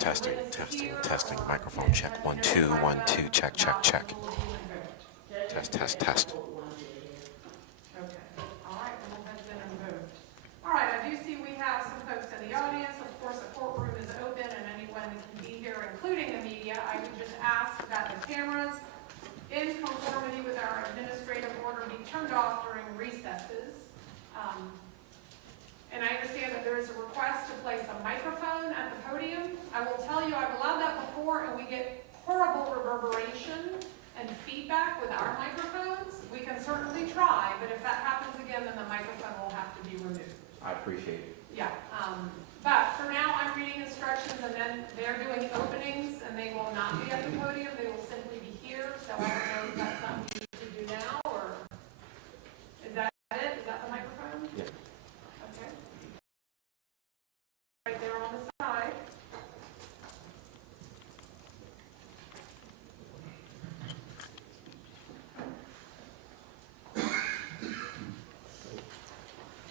Testing, testing, testing. Microphone check. 1 2 1 2. Check, check, check. Test, test, test. Okay. All right. The roll has been removed. All right. I do see we have some folks in the audience. Of course, the courtroom is open, and anyone can be here, including the media. I would just ask that the cameras, in conformity with our administrative order, be turned off during recesses. And I understand that there is a request to place a microphone at the podium. I will tell you, I've allowed that before, and we get horrible reverberation and feedback with our microphones. We can certainly try, but if that happens again, then the microphone will have to be removed. I appreciate it. Yeah. But for now, I'm reading instructions, and then they're doing openings, and they will not be at the podium. They will simply be here. So I don't know if that's something you need to do now, or is that it? Is that the microphone? Yeah. Okay. Right there on the side.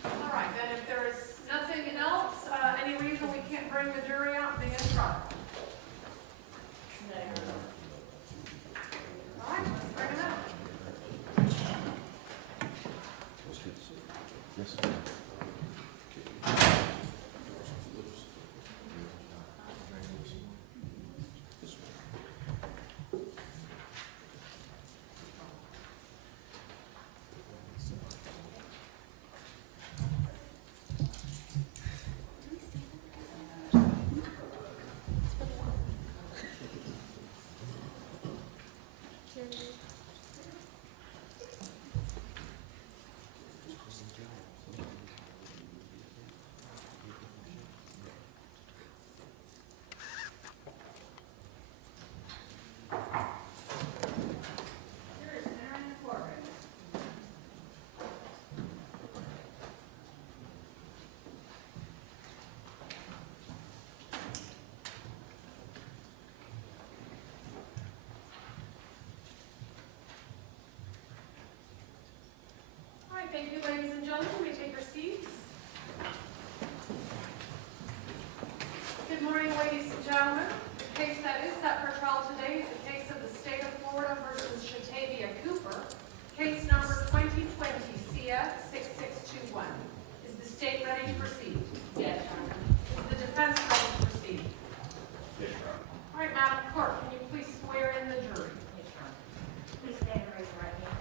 All right, then if there is nothing else, any reason we can't bring the jury out and begin trial? All right, let's bring them out. Yes. Thank you, ladies and gentlemen. You may take your seats. Good morning, ladies and gentlemen. The case that is set for trial today is the case of the state of Florida versus Shaetavia Cooper, case number 2020 CF 6621. Is the state ready to proceed? Yes, Your Honor. Is the defense ready to proceed? Yes, Your Honor. All right, Madam Clerk, can you please swear in the jury? Yes, Your Honor. Please stand and raise your right hand.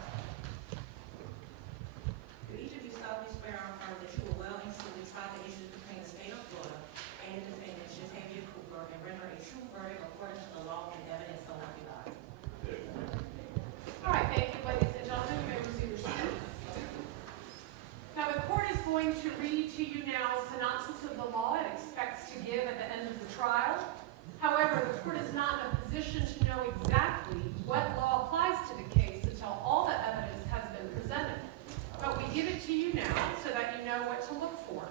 Do each of you solemnly swear or affirm that you will well and truly try the issues between the state of Florida and the defendant, Shaetavia Cooper, and render a true verdict according to the law and evidence so help you God? All right, thank you, ladies and gentlemen. You may resume your seats. Now, the court is going to read to you now a synopsis of the law it expects to give at the end of the trial. However, the court is not in a position to know exactly what law applies to the case until all the evidence has been presented. But we give it to you now so that you know what to look for.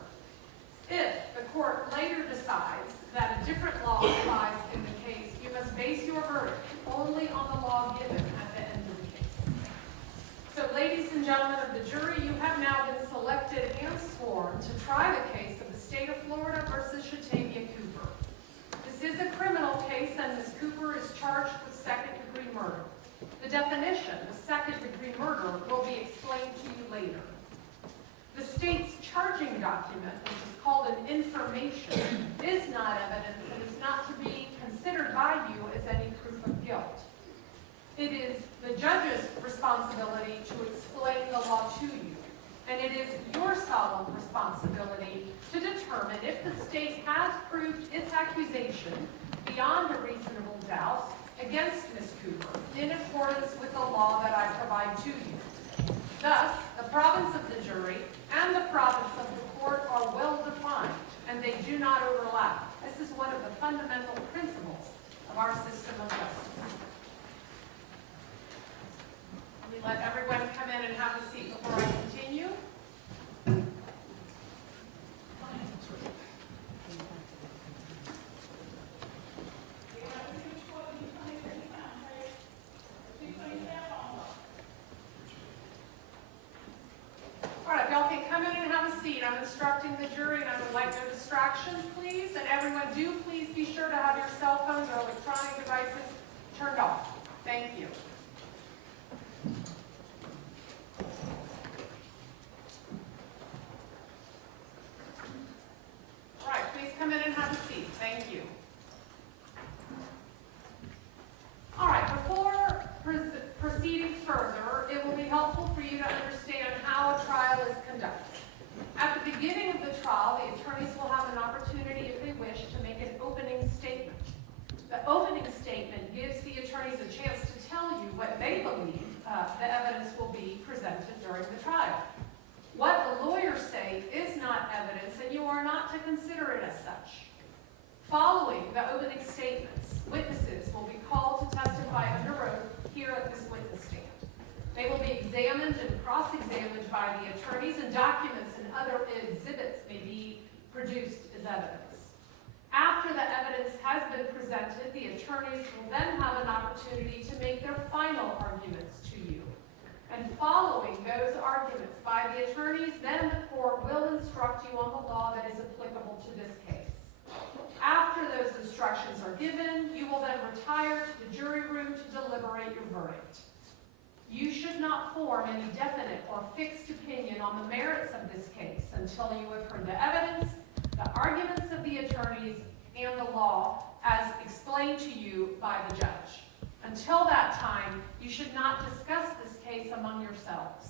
If the court later decides that a different law applies in the case, you must base your verdict only on the law given at the end of the case. So, ladies and gentlemen of the jury, you have now been selected and sworn to try the case of the state of Florida versus Shaetavia Cooper. This is a criminal case, and Ms. Cooper is charged with second-degree murder. The definition of second-degree murder will be explained to you later. The state's charging document, which is called an information, is not evidence and is not to be considered by you as any proof of guilt. It is the judge's responsibility to explain the law to you, and it is your solemn responsibility to determine if the state has proved its accusation beyond a reasonable doubt against Ms. Cooper in accordance with the law that I provide to you. Thus, the province of the jury and the province of the court are well defined, and they do not overlap. This is one of the fundamental principles of our system of justice. Let me let everyone come in and have a seat before I continue. All right, if y'all can come in and have a seat. I'm instructing the jury, and I would like no distractions, please. And everyone, do please be sure to have your cell phones or electronic devices turned off. Thank you. All right, please come in and have a seat. Thank you. All right, before proceeding further, it will be helpful for you to understand how a trial is conducted. At the beginning of the trial, the attorneys will have an opportunity, if they wish, to make an opening statement. The opening statement gives the attorneys a chance to tell you what they believe the evidence will be presented during the trial. What the lawyers say is not evidence, and you are not to consider it as such. Following the opening statements, witnesses will be called to testify under oath here at this witness stand. They will be examined and cross-examined by the attorneys, and documents and other exhibits may be produced as evidence. After the evidence has been presented, the attorneys will then have an opportunity to make their final arguments to you. And following those arguments by the attorneys, then the court will instruct you on the law that is applicable to this case. After those instructions are given, you will then retire to the jury room to deliberate your verdict. You should not form any definite or fixed opinion on the merits of this case until you have heard the evidence, the arguments of the attorneys, and the law as explained to you by the judge. Until that time, you should not discuss this case among yourselves.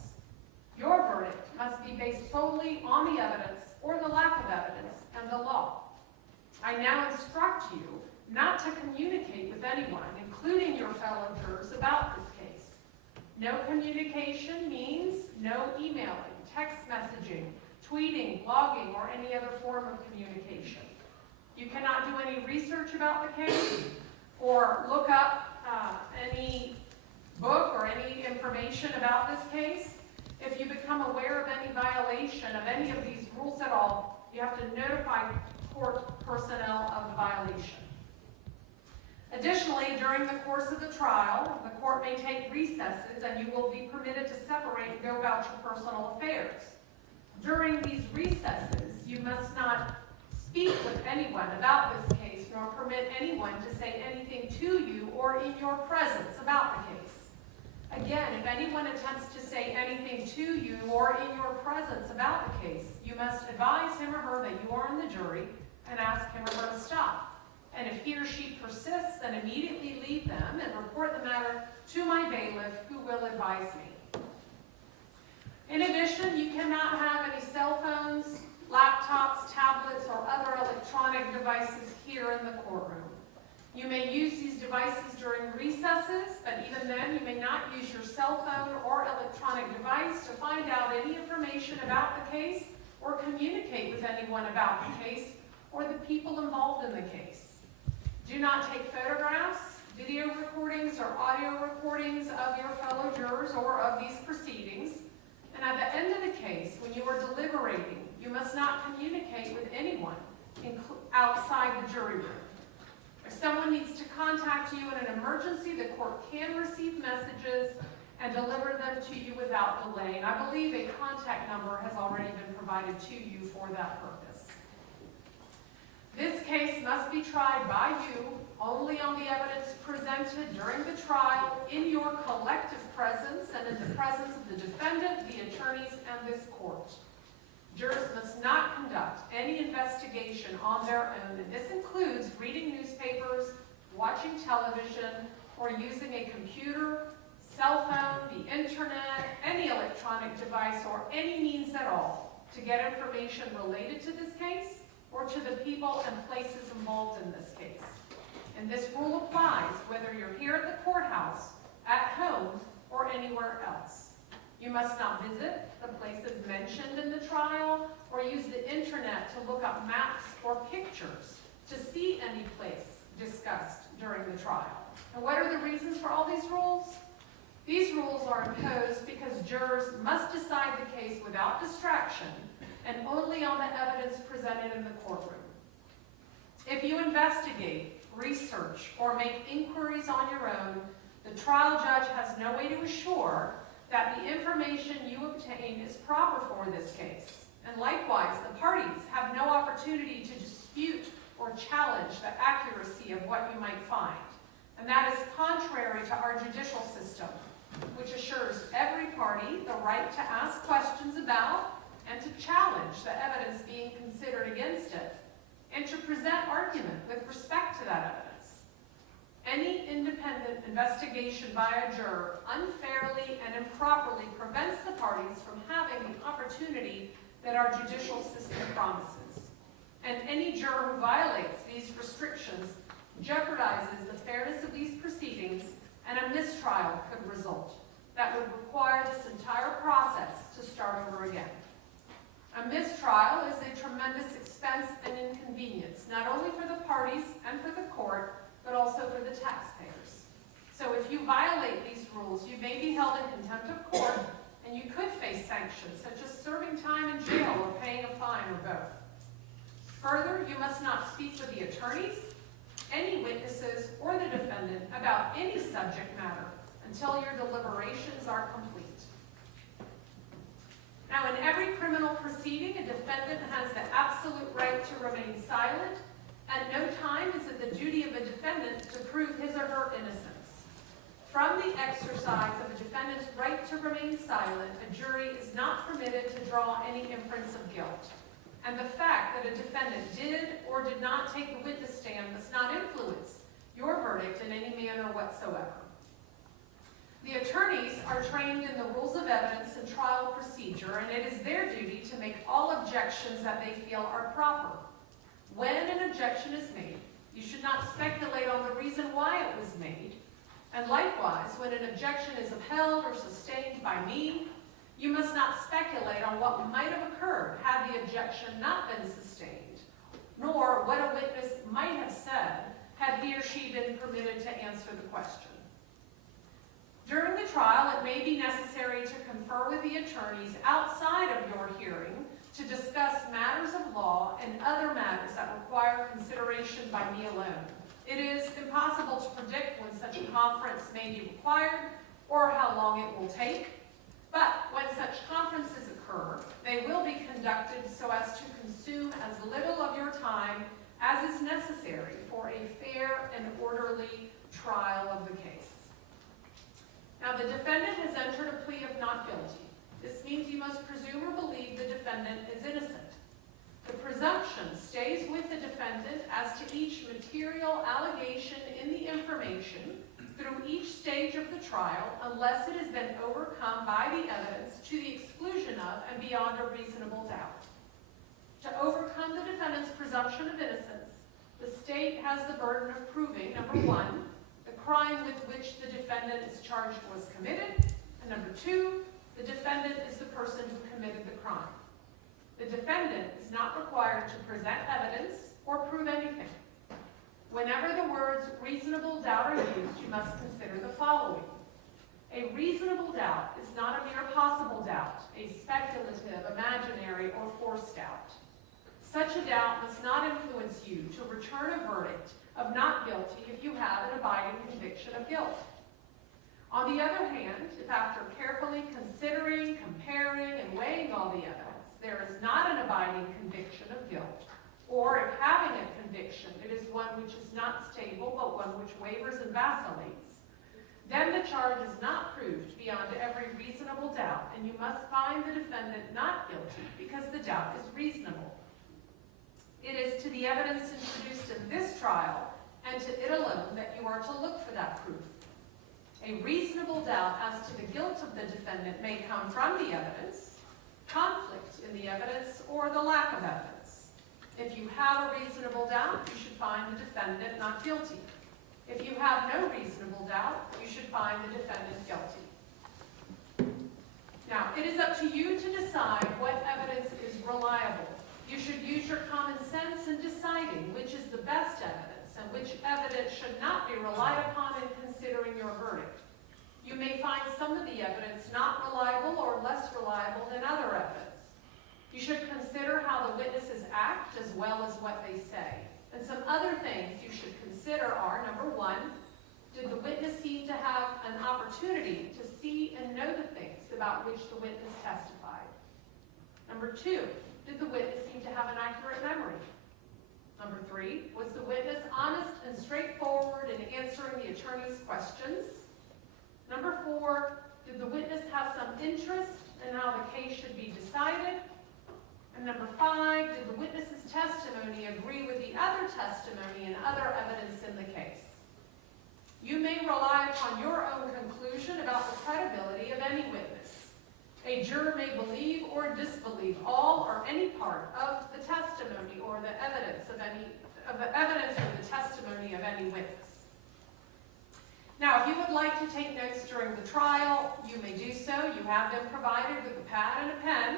Your verdict must be based solely on the evidence or the lack of evidence and the law. I now instruct you not to communicate with anyone, including your fellow jurors, about this case. No communication means no emailing, text messaging, tweeting, blogging, or any other form of communication. You cannot do any research about the case or look up any book or any information about this case. If you become aware of any violation of any of these rules at all, you have to notify court personnel of the violation. Additionally, during the course of the trial, the court may take recesses and you will be permitted to separate and go about your personal affairs. During these recesses, you must not speak with anyone about this case nor permit anyone to say anything to you or in your presence about the case. Again, if anyone attempts to say anything to you or in your presence about the case, you must advise him or her that you are in the jury and ask him or her to stop. And if he or she persists, then immediately leave them and report the matter to my bailiff, who will advise me. In addition, you cannot have any cell phones, laptops, tablets, or other electronic devices here in the courtroom. You may use these devices during recesses, but even then you may not use your cell phone or electronic device to find out any information about the case or communicate with anyone about the case or the people involved in the case. Do not take photographs, video recordings, or audio recordings of your fellow jurors or of these proceedings. And at the end of the case, when you are deliberating, you must not communicate with anyone outside the jury room. If someone needs to contact you in an emergency, the court can receive messages and deliver them to you without delay. And I believe a contact number has already been provided to you for that purpose. This case must be tried by you only on the evidence presented during the trial in your collective presence and in the presence of the defendant, the attorneys, and this court. Jurors must not conduct any investigation on their own, and this includes reading newspapers, watching television, or using a computer, cell phone, the internet, any electronic device, or any means at all to get information related to this case or to the people and places involved in this case. And this rule applies whether you're here at the courthouse, at home, or anywhere else. You must not visit the places mentioned in the trial or use the internet to look up maps or pictures to see any place discussed during the trial. And what are the reasons for all these rules? These rules are imposed because jurors must decide the case without distraction and only on the evidence presented in the courtroom. If you investigate, research, or make inquiries on your own, the trial judge has no way to assure that the information you obtain is proper for this case. And likewise, the parties have no opportunity to dispute or challenge the accuracy of what you might find. And that is contrary to our judicial system, which assures every party the right to ask questions about and to challenge the evidence being considered against it, and to present argument with respect to that evidence. Any independent investigation by a juror unfairly and improperly prevents the parties from having the opportunity that our judicial system promises. And any juror who violates these restrictions jeopardizes the fairness of these proceedings, and a mistrial could result. That would require this entire process to start over again. A mistrial is a tremendous expense and inconvenience, not only for the parties and for the court, but also for the taxpayers. So if you violate these rules, you may be held in contempt of court, and you could face sanctions, such as serving time in jail or paying a fine or both. Further, you must not speak with the attorneys, any witnesses, or the defendant about any subject matter until your deliberations are complete. Now, in every criminal proceeding, a defendant has the absolute right to remain silent. At no time is it the duty of a defendant to prove his or her innocence. From the exercise of a defendant's right to remain silent, a jury is not permitted to draw any inference of guilt. And the fact that a defendant did or did not take the witness stand must not influence your verdict in any manner whatsoever. The attorneys are trained in the rules of evidence and trial procedure, and it is their duty to make all objections that they feel are proper. When an objection is made, you should not speculate on the reason why it was made. And likewise, when an objection is upheld or sustained by me, you must not speculate on what might have occurred had the objection not been sustained, nor what a witness might have said had he or she been permitted to answer the question. During the trial, it may be necessary to confer with the attorneys outside of your hearing to discuss matters of law and other matters that require consideration by me alone. It is impossible to predict when such a conference may be required or how long it will take. But when such conferences occur, they will be conducted so as to consume as little of your time as is necessary for a fair and orderly trial of the case. Now, the defendant has entered a plea of not guilty. This means you must presume or believe the defendant is innocent. The presumption stays with the defendant as to each material allegation in the information through each stage of the trial, unless it has been overcome by the evidence to the exclusion of and beyond a reasonable doubt. To overcome the defendant's presumption of innocence, the state has the burden of proving, number one, the crime with which the defendant is charged was committed, and number two, the defendant is the person who committed the crime. The defendant is not required to present evidence or prove anything. Whenever the words reasonable doubt are used, you must consider the following. A reasonable doubt is not a mere possible doubt, a speculative, imaginary, or forced doubt. Such a doubt must not influence you to return a verdict of not guilty if you have an abiding conviction of guilt. On the other hand, if after carefully considering, comparing, and weighing all the evidence, there is not an abiding conviction of guilt, or if having a conviction, it is one which is not stable, but one which wavers and vacillates, then the charge is not proved beyond every reasonable doubt, and you must find the defendant not guilty because the doubt is reasonable. It is to the evidence introduced in this trial, and to it alone, that you are to look for that proof. A reasonable doubt as to the guilt of the defendant may come from the evidence, conflict in the evidence, or the lack of evidence. If you have a reasonable doubt, you should find the defendant not guilty. If you have no reasonable doubt, you should find the defendant guilty. Now, it is up to you to decide what evidence is reliable. You should use your common sense in deciding which is the best evidence and which evidence should not be relied upon in considering your verdict. You may find some of the evidence not reliable or less reliable than other evidence. You should consider how the witnesses act as well as what they say. And some other things you should consider are, number one, did the witness seem to have an opportunity to see and know the things about which the witness testified? Number two, did the witness seem to have an accurate memory? Number 3, was the witness honest and straightforward in answering the attorney's questions? Number 4, did the witness have some interest in how the case should be decided? And number 5, did the witness's testimony agree with the other testimony and other evidence in the case? You may rely upon your own conclusion about the credibility of any witness. A juror may believe or disbelieve all or any part of the testimony or the evidence or the testimony of any witness. Now, if you would like to take notes during the trial, you may do so. You have them provided with a pad and a pen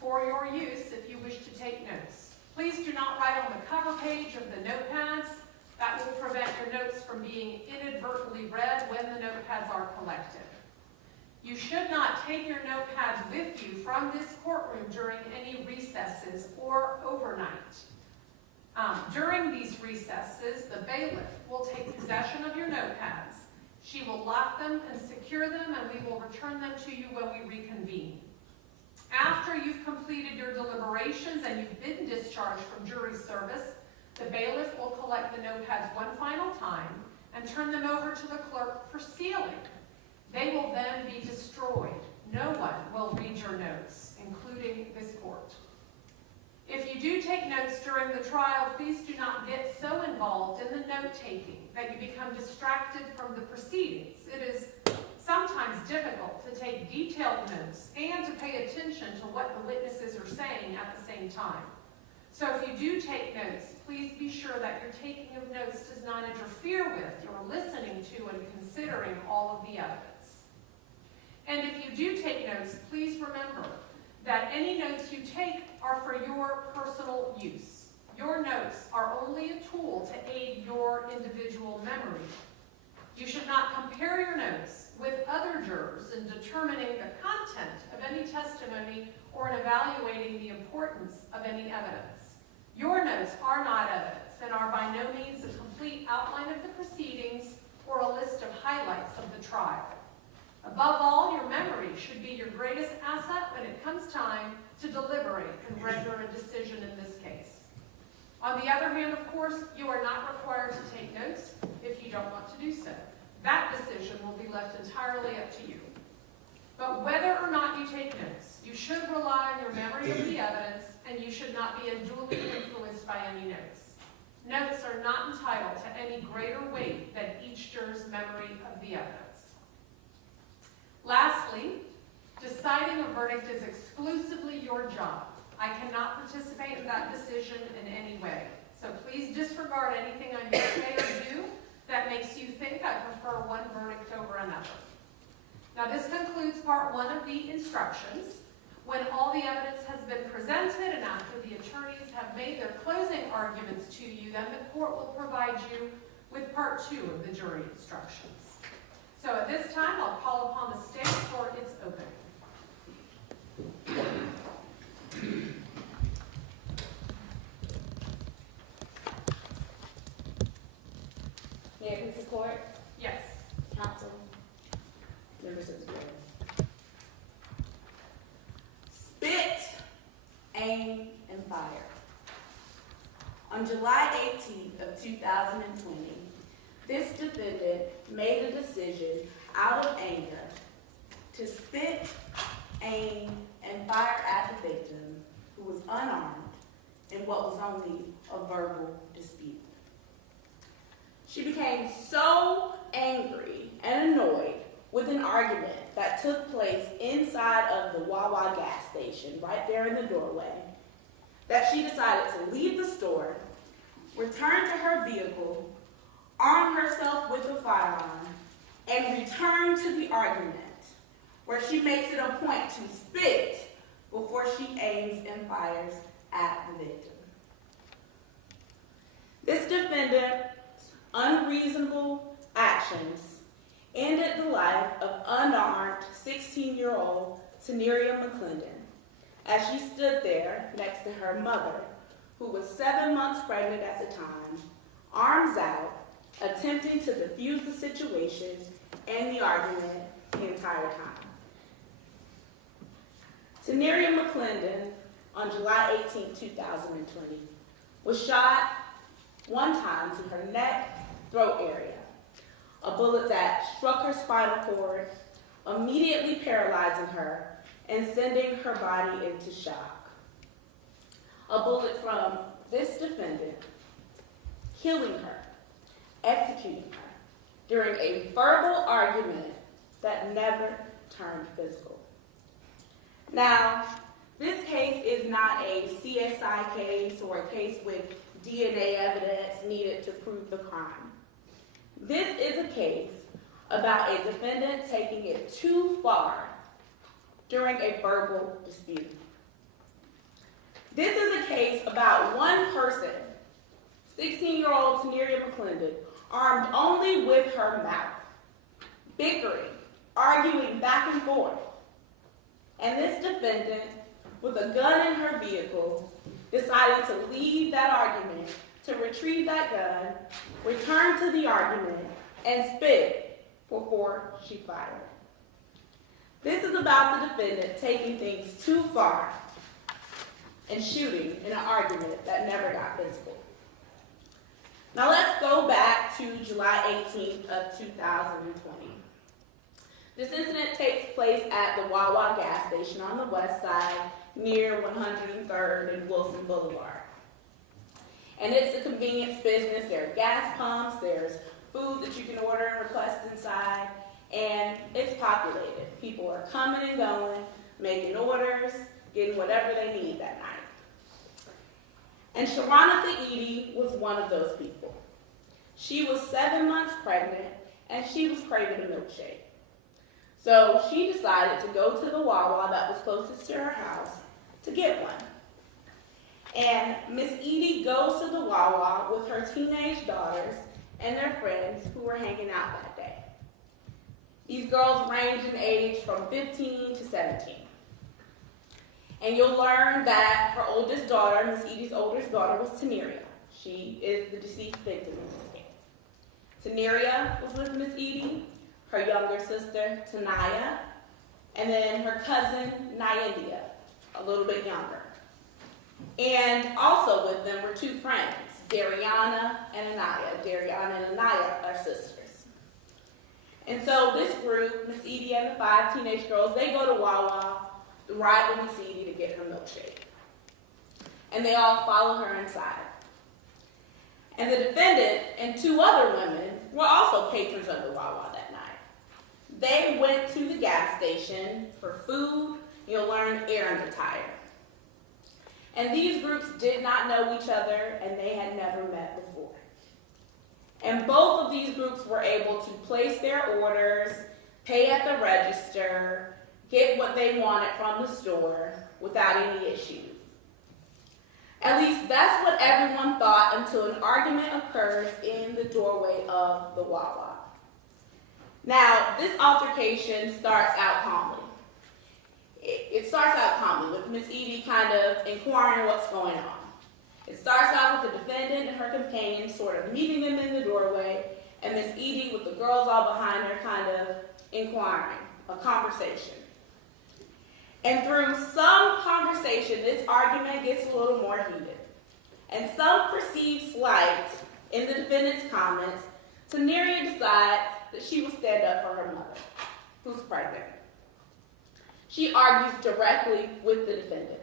for your use if you wish to take notes. Please do not write on the cover page of the notepads. That will prevent your notes from being inadvertently read when the notepads are collected. You should not take your notepads with you from this courtroom during any recesses or overnight. During these recesses, the bailiff will take possession of your notepads. She will lock them and secure them, and we will return them to you when we reconvene. After you've completed your deliberations and you've been discharged from jury service, the bailiff will collect the notepads one final time and turn them over to the clerk for sealing. They will then be destroyed. No one will read your notes, including this court. If you do take notes during the trial, please do not get so involved in the note-taking that you become distracted from the proceedings. It is sometimes difficult to take detailed notes and to pay attention to what the witnesses are saying at the same time. So if you do take notes, please be sure that your taking of notes does not interfere with your listening to and considering all of the evidence. And if you do take notes, please remember that any notes you take are for your personal use. Your notes are only a tool to aid your individual memory. You should not compare your notes with other jurors in determining the content of any testimony or in evaluating the importance of any evidence. Your notes are not evidence and are by no means a complete outline of the proceedings or a list of highlights of the trial. Above all, your memory should be your greatest asset when it comes time to deliberate and render a decision in this case. On the other hand, of course, you are not required to take notes if you don't want to do so. That decision will be left entirely up to you. But whether or not you take notes, you should rely on your memory of the evidence, and you should not be unduly influenced by any notes. Notes are not entitled to any greater weight than each juror's memory of the evidence. Lastly, deciding a verdict is exclusively your job. I cannot participate in that decision in any way. So please disregard anything I may say or do that makes you think I prefer one verdict over another. Now this concludes part 1 of the instructions. When all the evidence has been presented and after the attorneys have made their closing arguments to you, then the court will provide you with part 2 of the jury instructions. So at this time, I'll call upon the stage for its opening. Mayor, please support. Yes. Council. Members of the board. Spit, aim, and fire. On July 18th of 2020, this defendant made a decision out of anger to spit, aim, and fire at the victim, who was unarmed, in what was only a verbal dispute. She became so angry and annoyed with an argument that took place inside of the Wawa gas station, right there in the doorway, that she decided to leave the store, return to her vehicle, arm herself with a firearm, and return to the argument, where she makes it a point to spit before she aims and fires at the victim. This defendant's unreasonable actions ended the life of unarmed 16-year-old Teneria McClendon as she stood there next to her mother, who was 7 months pregnant at the time, arms out, attempting to defuse the situation and the argument the entire time. Teneria McClendon, on July 18, 2020, was shot one time to her neck, throat area. A bullet that struck her spinal cord, immediately paralyzing her and sending her body into shock. A bullet from this defendant killing her, executing her during a verbal argument that never turned physical. Now, this case is not a CSI case or a case with DNA evidence needed to prove the crime. This is a case about a defendant taking it too far during a verbal dispute. This is a case about one person, 16-year-old Teneria McClendon, armed only with her mouth, bickering, arguing back and forth. And this defendant, with a gun in her vehicle, decided to leave that argument, to retrieve that gun, return to the argument, and spit before she fired. This is about the defendant taking things too far and shooting in an argument that never got physical. Now let's go back to July 18th of 2020. This incident takes place at the Wawa gas station on the west side near 103rd and Wilson Boulevard. And it's a convenience business. There are gas pumps, there's food that you can order and request inside, and it's populated. People are coming and going, making orders, getting whatever they need that night. And Shaetavia Shaquan was one of those people. She was 7 months pregnant, and she was craving a milkshake. So she decided to go to the Wawa that was closest to her house to get one. And Miss Edie goes to the Wawa with her teenage daughters and their friends who were hanging out that day. These girls range in age from 15 to 17. And you'll learn that her oldest daughter, Miss Edie's oldest daughter, was Teneria. She is the deceased victim in this case. Teneria was with Miss Edie, her younger sister, Tanaya, and then her cousin, Nyandia, a little bit younger. And also with them were two friends, Dariana and Anaya. Dariana and Anaya are sisters. And so this group, Miss Edie and the 5 teenage girls, they go to Wawa to ride with Miss Edie to get her milkshake. And they all follow her inside. And the defendant and 2 other women were also patrons of the Wawa that night. They went to the gas station for food, you'll learn errand attire. And these groups did not know each other, and they had never met before. And both of these groups were able to place their orders, pay at the register, get what they wanted from the store without any issues. At least that's what everyone thought until an argument occurs in the doorway of the Wawa. Now, this altercation starts out calmly. It starts out calmly with Miss Edie kind of inquiring what's going on. It starts out with the defendant and her companion sort of meeting them in the doorway, and Miss Edie with the girls all behind her kind of inquiring, a conversation. And through some conversation, this argument gets a little more heated. And some perceived slight in the defendant's comments, Teneria decides that she will stand up for her mother, who's pregnant. She argues directly with the defendant.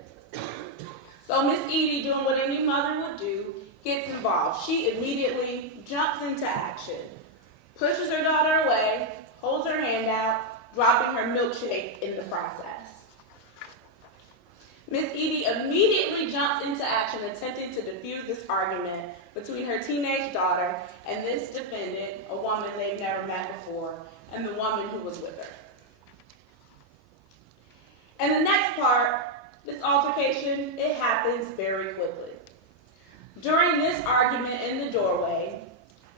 So Miss Edie, doing what any mother would do, gets involved. She immediately jumps into action, pushes her daughter away, holds her hand out, dropping her milkshake in the process. Miss Edie immediately jumps into action, attempting to defuse this argument between her teenage daughter and this defendant, a woman they've never met before, and the woman who was with her. And the next part, this altercation, it happens very quickly. During this argument in the doorway,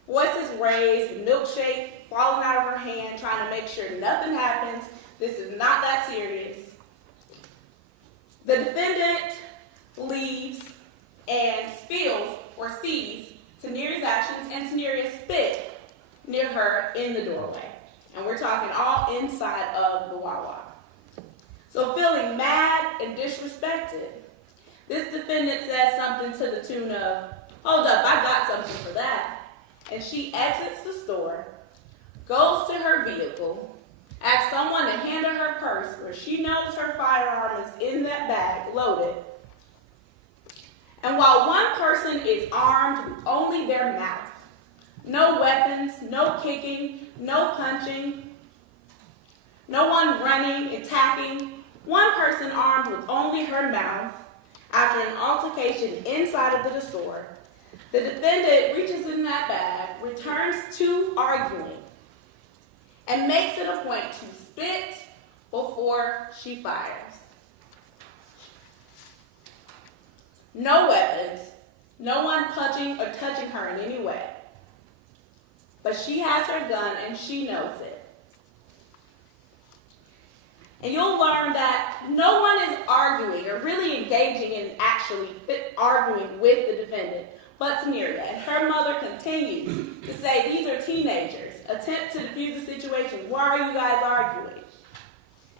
voices raised, milkshake falling out of her hand, trying to make sure nothing happens. This is not that serious. The defendant leaves and feels or sees Teneria's actions, and Teneria spit near her in the doorway. And we're talking all inside of the Wawa. So feeling mad and disrespected, this defendant says something to the tune of, hold up, I got something for that. And she exits the store, goes to her vehicle, asks someone to hand her her purse where she knows her firearm is in that bag, loaded. And while one person is armed with only their mouth, no weapons, no kicking, no punching, no one running, attacking, one person armed with only her mouth, after an altercation inside of the store, the defendant reaches in that bag, returns to arguing, and makes it a point to spit before she fires. No weapons, no one punching or touching her in any way. But she has her gun and she knows it. And you'll learn that no one is arguing or really engaging in actually arguing with the defendant, but Teneria. And her mother continues to say, these are teenagers. Attempt to defuse the situation. Why are you guys arguing?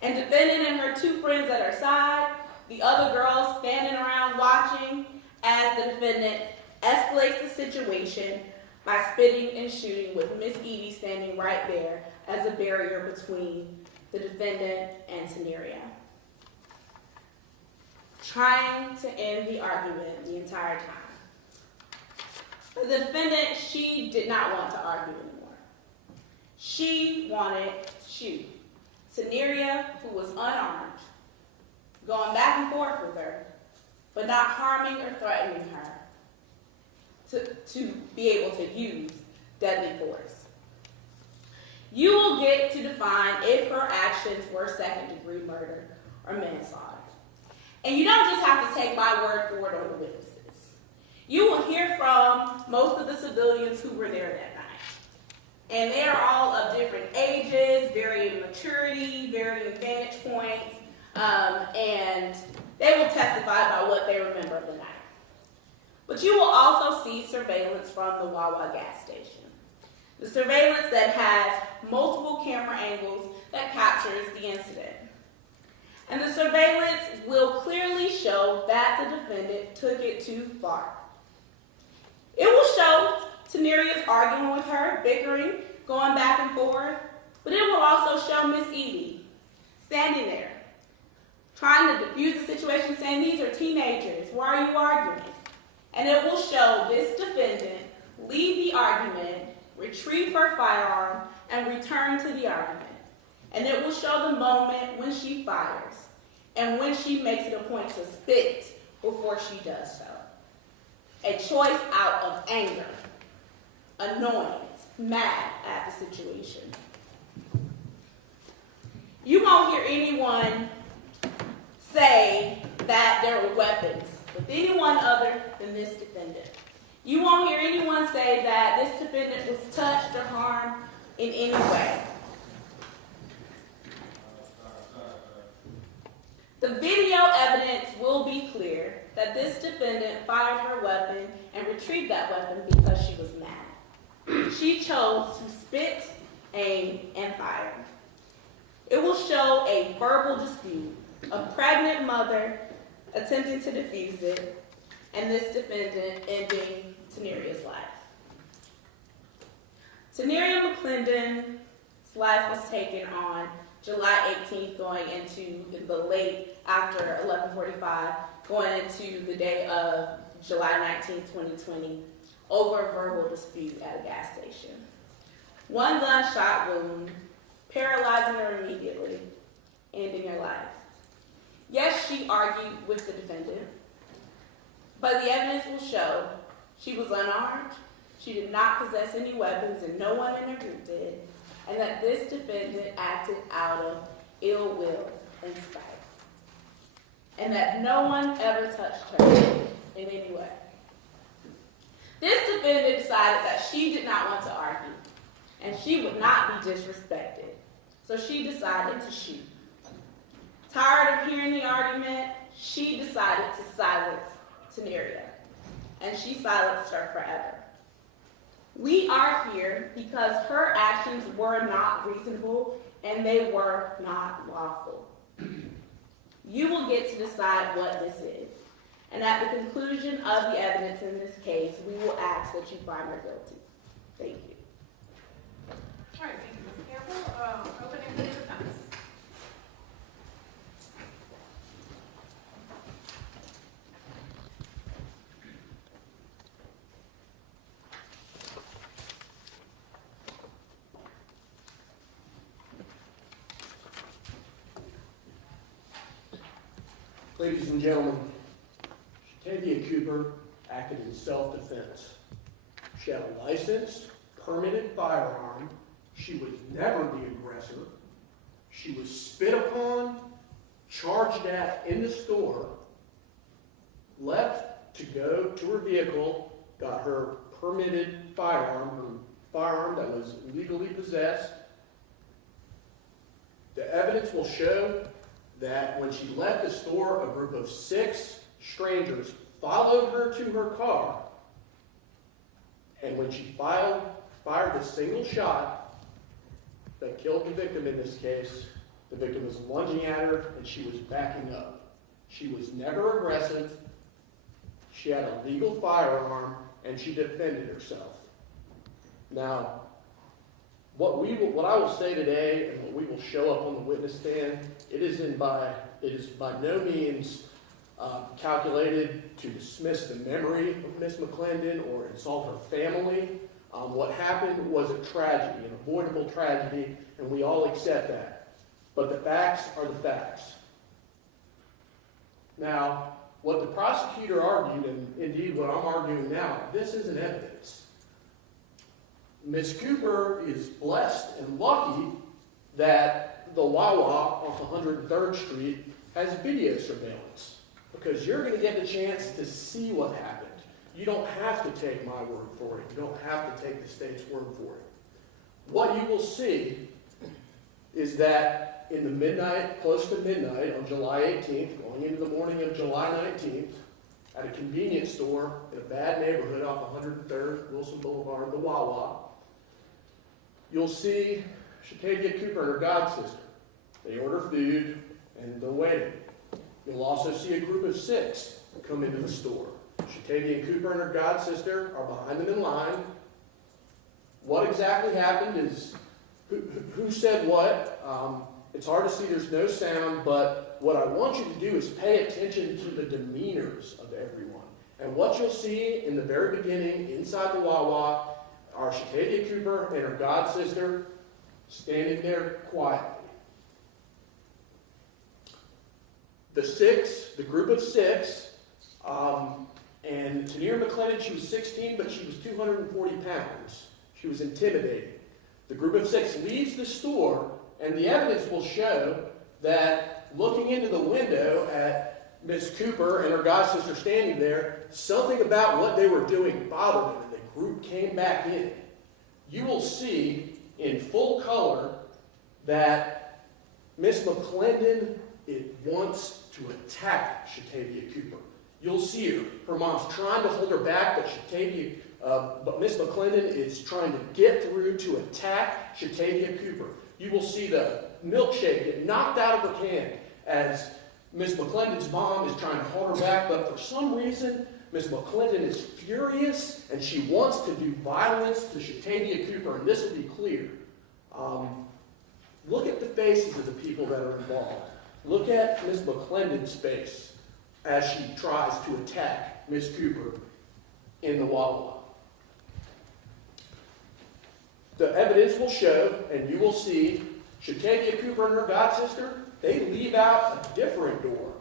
And defendant and her two friends at her side, the other girls standing around watching as the defendant escalates the situation by spitting and shooting, with Miss Edie standing right there as a barrier between the defendant and Teneria, trying to end the argument the entire time. For the defendant, she did not want to argue anymore. She wanted to shoot. Teneria, who was unarmed, going back and forth with her, but not harming or threatening her, to be able to use deadly force. You will get to define if her actions were second-degree murder or manslaughter. And you don't just have to take my word for it or the witnesses. You will hear from most of the civilians who were there that night. And they are all of different ages, varying maturity, varying vantage points, and they will testify about what they remember of the night. But you will also see surveillance from the Wawa gas station. The surveillance that has multiple camera angles that captures the incident. And the surveillance will clearly show that the defendant took it too far. It will show Teneria's arguing with her, bickering, going back and forth, but it will also show Miss Edie standing there, trying to defuse the situation, saying, these are teenagers, why are you arguing? And it will show this defendant leave the argument, retrieve her firearm, and return to the argument. And it will show the moment when she fires and when she makes it a point to spit before she does so. A choice out of anger, annoyance, mad at the situation. You won't hear anyone say that there were weapons with anyone other than this defendant. You won't hear anyone say that this defendant was touched or harmed in any way. The video evidence will be clear that this defendant fired her weapon and retrieved that weapon because she was mad. She chose to spit, aim, and fire. It will show a verbal dispute, a pregnant mother attempting to defuse it, and this defendant ending Teneria's life. Teneria McClendon's life was taken on July 18th, going into the late after 11:45, going into the day of July 19th, 2020, over a verbal dispute at a gas station. One gunshot wound, paralyzing her immediately, ending her life. Yes, she argued with the defendant, but the evidence will show she was unarmed, she did not possess any weapons, and no one in her group did, and that this defendant acted out of ill will and spite, and that no one ever touched her in any way. This defendant decided that she did not want to argue, and she would not be disrespected, so she decided to shoot. Tired of hearing the argument, she decided to silence Teneria, and she silenced her forever. We are here because her actions were not reasonable and they were not lawful. You will get to decide what this is, And at the conclusion of the evidence in this case, we will ask that you find her guilty. Thank you. All right, thank you, Ms. Campbell. Opening for the defense. Ladies and gentlemen, Shaetavia Cooper acted in self-defense. She had a licensed, permitted firearm. She was never the aggressor. She was spit upon, charged at in the store, left to go to her vehicle, got her permitted firearm that was legally possessed. The evidence will show that when she left the store, a group of 6 strangers followed her to her car, and when she fired a single shot that killed the victim in this case, the victim was lunging at her and she was backing up. She was never aggressive. She had a legal firearm and she defended herself. Now, what I will say today and what we will show up on the witness stand, it is by no means calculated to dismiss the memory of Ms. McClendon or insult her family. What happened was a tragedy, an avoidable tragedy, and we all accept that. But the facts are the facts. Now, what the prosecutor argued, and indeed what I'm arguing now, this isn't evidence. Ms. Cooper is blessed and lucky that the Wawa off 103rd Street has video surveillance, because you're going to get the chance to see what happened. You don't have to take my word for it. You don't have to take the state's word for it. What you will see is that in the midnight, close to midnight on July 18th, going into the morning of July 19th, at a convenience store in a bad neighborhood off 103rd, Wilson Boulevard, the Wawa, you'll see Shaetavia Cooper and her godsister. They order food and they're waiting. You'll also see a group of 6 come into the store. Shaetavia Cooper and her godsister are behind them in line. What exactly happened is, who said what? It's hard to see, there's no sound, but what I want you to do is pay attention to the demeanors of everyone. And what you'll see in the very beginning, inside the Wawa, are Shaetavia Cooper and her godsister standing there quietly. The group of 6, and Teneria McClendon, she was 16, but she was 240 pounds. She was intimidating. The group of 6 leaves the store, and the evidence will show that looking into the window at Miss Cooper and her godsister standing there, something about what they were doing bothered them, and the group came back in. You will see in full color that Miss McClendon wants to attack Shaetavia Cooper. You'll see her. Her mom's trying to hold her back, but Miss McClendon is trying to get through to attack Shaetavia Cooper. You will see the milkshake get knocked out of her hand as Miss McClendon's mom is trying to hold her back, but for some reason, Miss McClendon is furious and she wants to do violence to Shaetavia Cooper, and this will be clear. Look at the faces of the people that are involved. Look at Miss McClendon's face as she tries to attack Miss Cooper in the Wawa. The evidence will show, and you will see, Shaetavia Cooper and her godsister, they leave out a different door.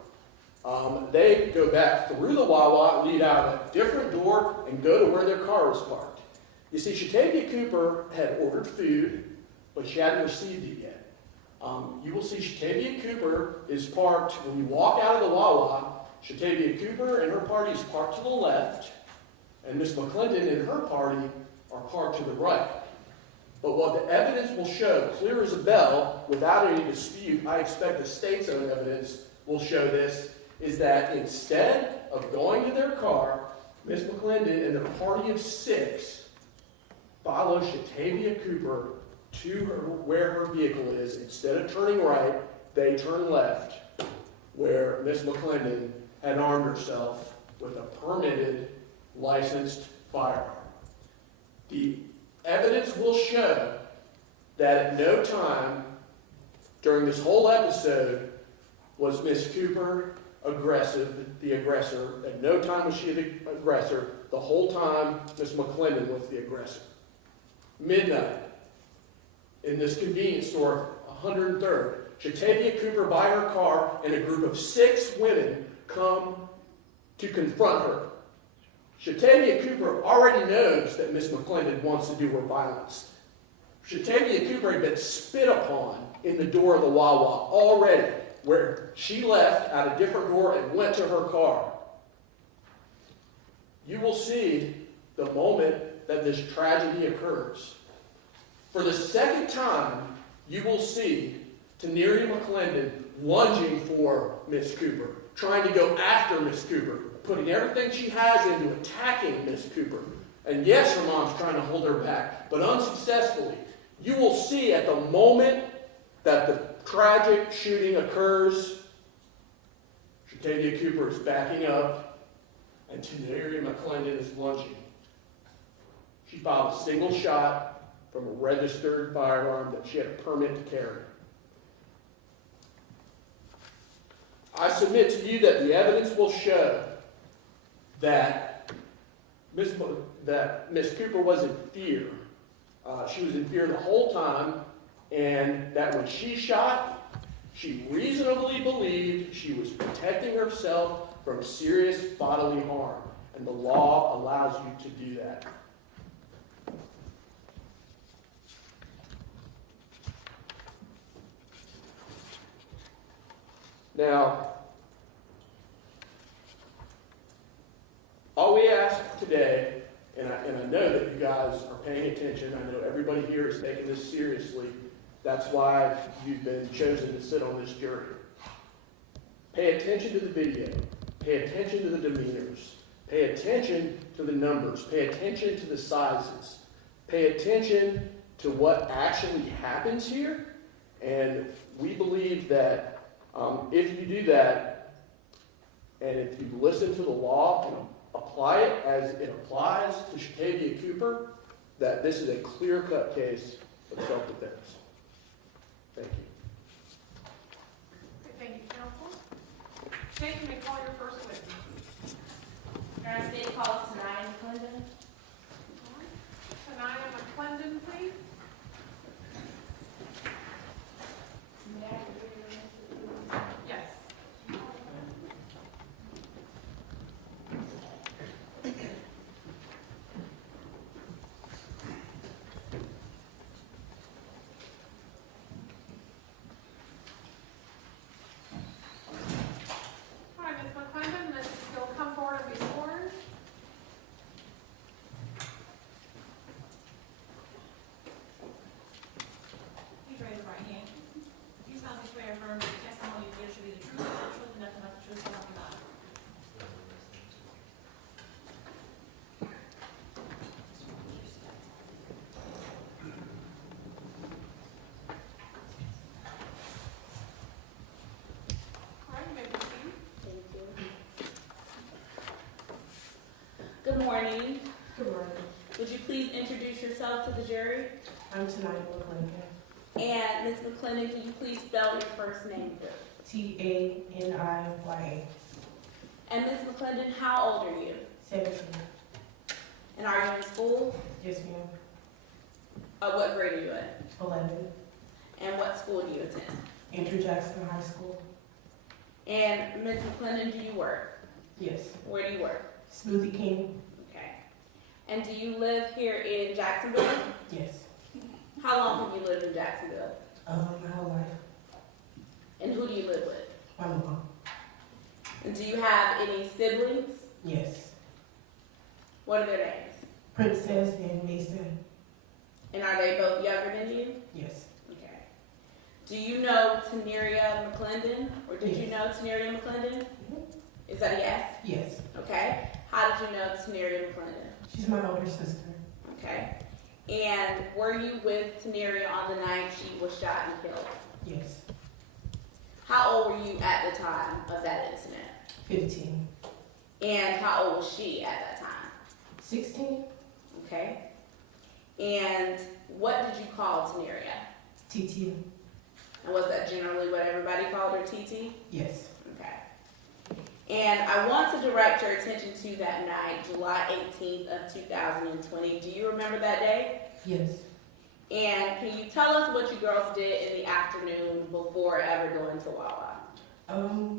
They go back through the Wawa, lead out a different door, and go to where their car is parked. You see, Shaetavia Cooper had ordered food, but she hadn't received it yet. You will see Shaetavia Cooper is parked, when you walk out of the Wawa, Shaetavia Cooper and her party is parked to the left, and Miss McClendon and her party are parked to the right. But what the evidence will show, clear as a bell, without any dispute, I expect the state's own evidence will show this, is that instead of going to their car, Miss McClendon and their party of 6 follow Shaetavia Cooper to where her vehicle is. Instead of turning right, they turn left, where Miss McClendon had armed herself with a permitted, licensed firearm. The evidence will show that at no time during this whole episode was Miss Cooper the aggressor. At no time was she the aggressor. The whole time, Miss McClendon was the aggressor. Midnight, in this convenience store, 103rd, Shaetavia Cooper by her car and a group of 6 women come to confront her. Shaetavia Cooper already knows that Miss McClendon wants to do her violence. Shaetavia Cooper had been spit upon in the door of the Wawa already, where she left out a different door and went to her car. You will see the moment that this tragedy occurs. For the second time, you will see Teneria McClendon lunging for Miss Cooper, trying to go after Miss Cooper, putting everything she has into attacking Miss Cooper. And yes, her mom's trying to hold her back, but unsuccessfully. You will see at the moment that the tragic shooting occurs, Shaetavia Cooper is backing up, and Teneria McClendon is lunging. She fired a single shot from a registered firearm that she had a permit to carry. I submit to you that the evidence will show that Miss Cooper was in fear. She was in fear the whole time, and that when she shot, she reasonably believed she was protecting herself from serious bodily harm, and the law allows you to do that. Now, all we ask today, and I know that you guys are paying attention, I know everybody here is taking this seriously, that's why you've been chosen to sit on this jury. Pay attention to the video, pay attention to the demeanors, pay attention to the numbers, pay attention to the sizes, pay attention to what actually happens here, and we believe that if you do that, and if you listen to the law and apply it as it applies to Shaetavia Cooper, that this is a clear-cut case of self-defense. Thank you. Okay, thank you, counsel. Jake, you may call your first witness. United States calls Teneria McClendon. Teneria McClendon, please. Yes. All right, Ms. McClendon, you'll come forward and be sworn. Please raise your right hand. You solemnly swear and affirm that the testimony you give should be the truth, the truth, and nothing but the truth, so help you God. All right, you may proceed. Thank you. Good morning. Good morning. Would you please introduce yourself to the jury? I'm Teneria McClendon. And Ms. McClendon, can you please spell your first name for us? Taniya. And Ms. McClendon, how old are you? 17. And are you in school? Yes, ma'am. What grade are you in? 11. And what school do you attend? Enter Jacksonville High School. And Ms. McClendon, do you work? Yes. Where do you work? Smoothie King. Okay. And do you live here in Jacksonville? Yes. How long have you lived in Jacksonville? My whole life. And who do you live with? My mom. And do you have any siblings? Yes. What are their names? Princess and Mason. And are they both younger than you? Yes. Okay. Do you know Teneria McClendon? Or did you Yes. know Teneria McClendon? Mhm. Is that a yes? Yes. Okay. How did you know Teneria McClendon? She's my older sister. Okay. And were you with Teneria on the night she was shot and killed? Yes. How old were you at the time of that incident? 15. And how old was she at that time? 16? Okay. And what did you call Teneria? TT? And was that generally what everybody called her, TT? Yes. Okay. And I want to direct your attention to that night, July 18th of 2020. Do you remember that day? Yes. And can you tell us what you girls did in the afternoon before ever going to Wawa?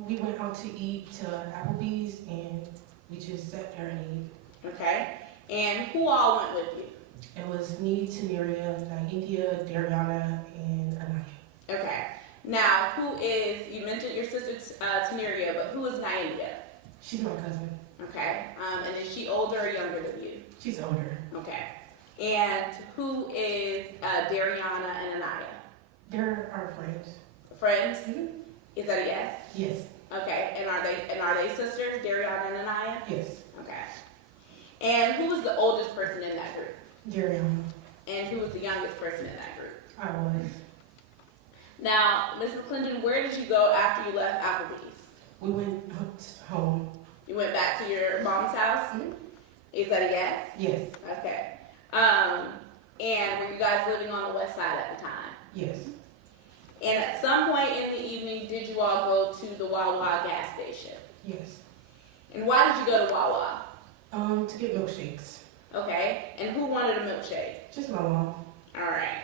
We went out to eat to Applebee's and we just sat there and ate. Okay. And who all went with you? It was me, Teneria, Naindia, Dariana, and Anaya. Okay. Now, who is, you mentioned your sister Teneria, but who is Naindia? She's my cousin. Okay. And is she older or younger than you? She's older. Okay. And who is Dariana and Anaya? They're our friends. Friends? Mhm. Is that a yes? Yes. Okay. And are they sisters, Dariana and Anaya? Yes. Okay. And who was the oldest person in that group? Dariana. And who was the youngest person in that group? I was. Now, Ms. McClendon, where did you go after you left Applebee's? We went out home. You went back to your mom's house? Mhm. Is that a yes? Yes. Okay. And were you guys living on the west side at the time? Yes. And at some point in the evening, did you all go to the Wawa gas station? Yes. And why did you go to Wawa? To get milkshakes. Okay. And who wanted a milkshake? Just my mom. All right.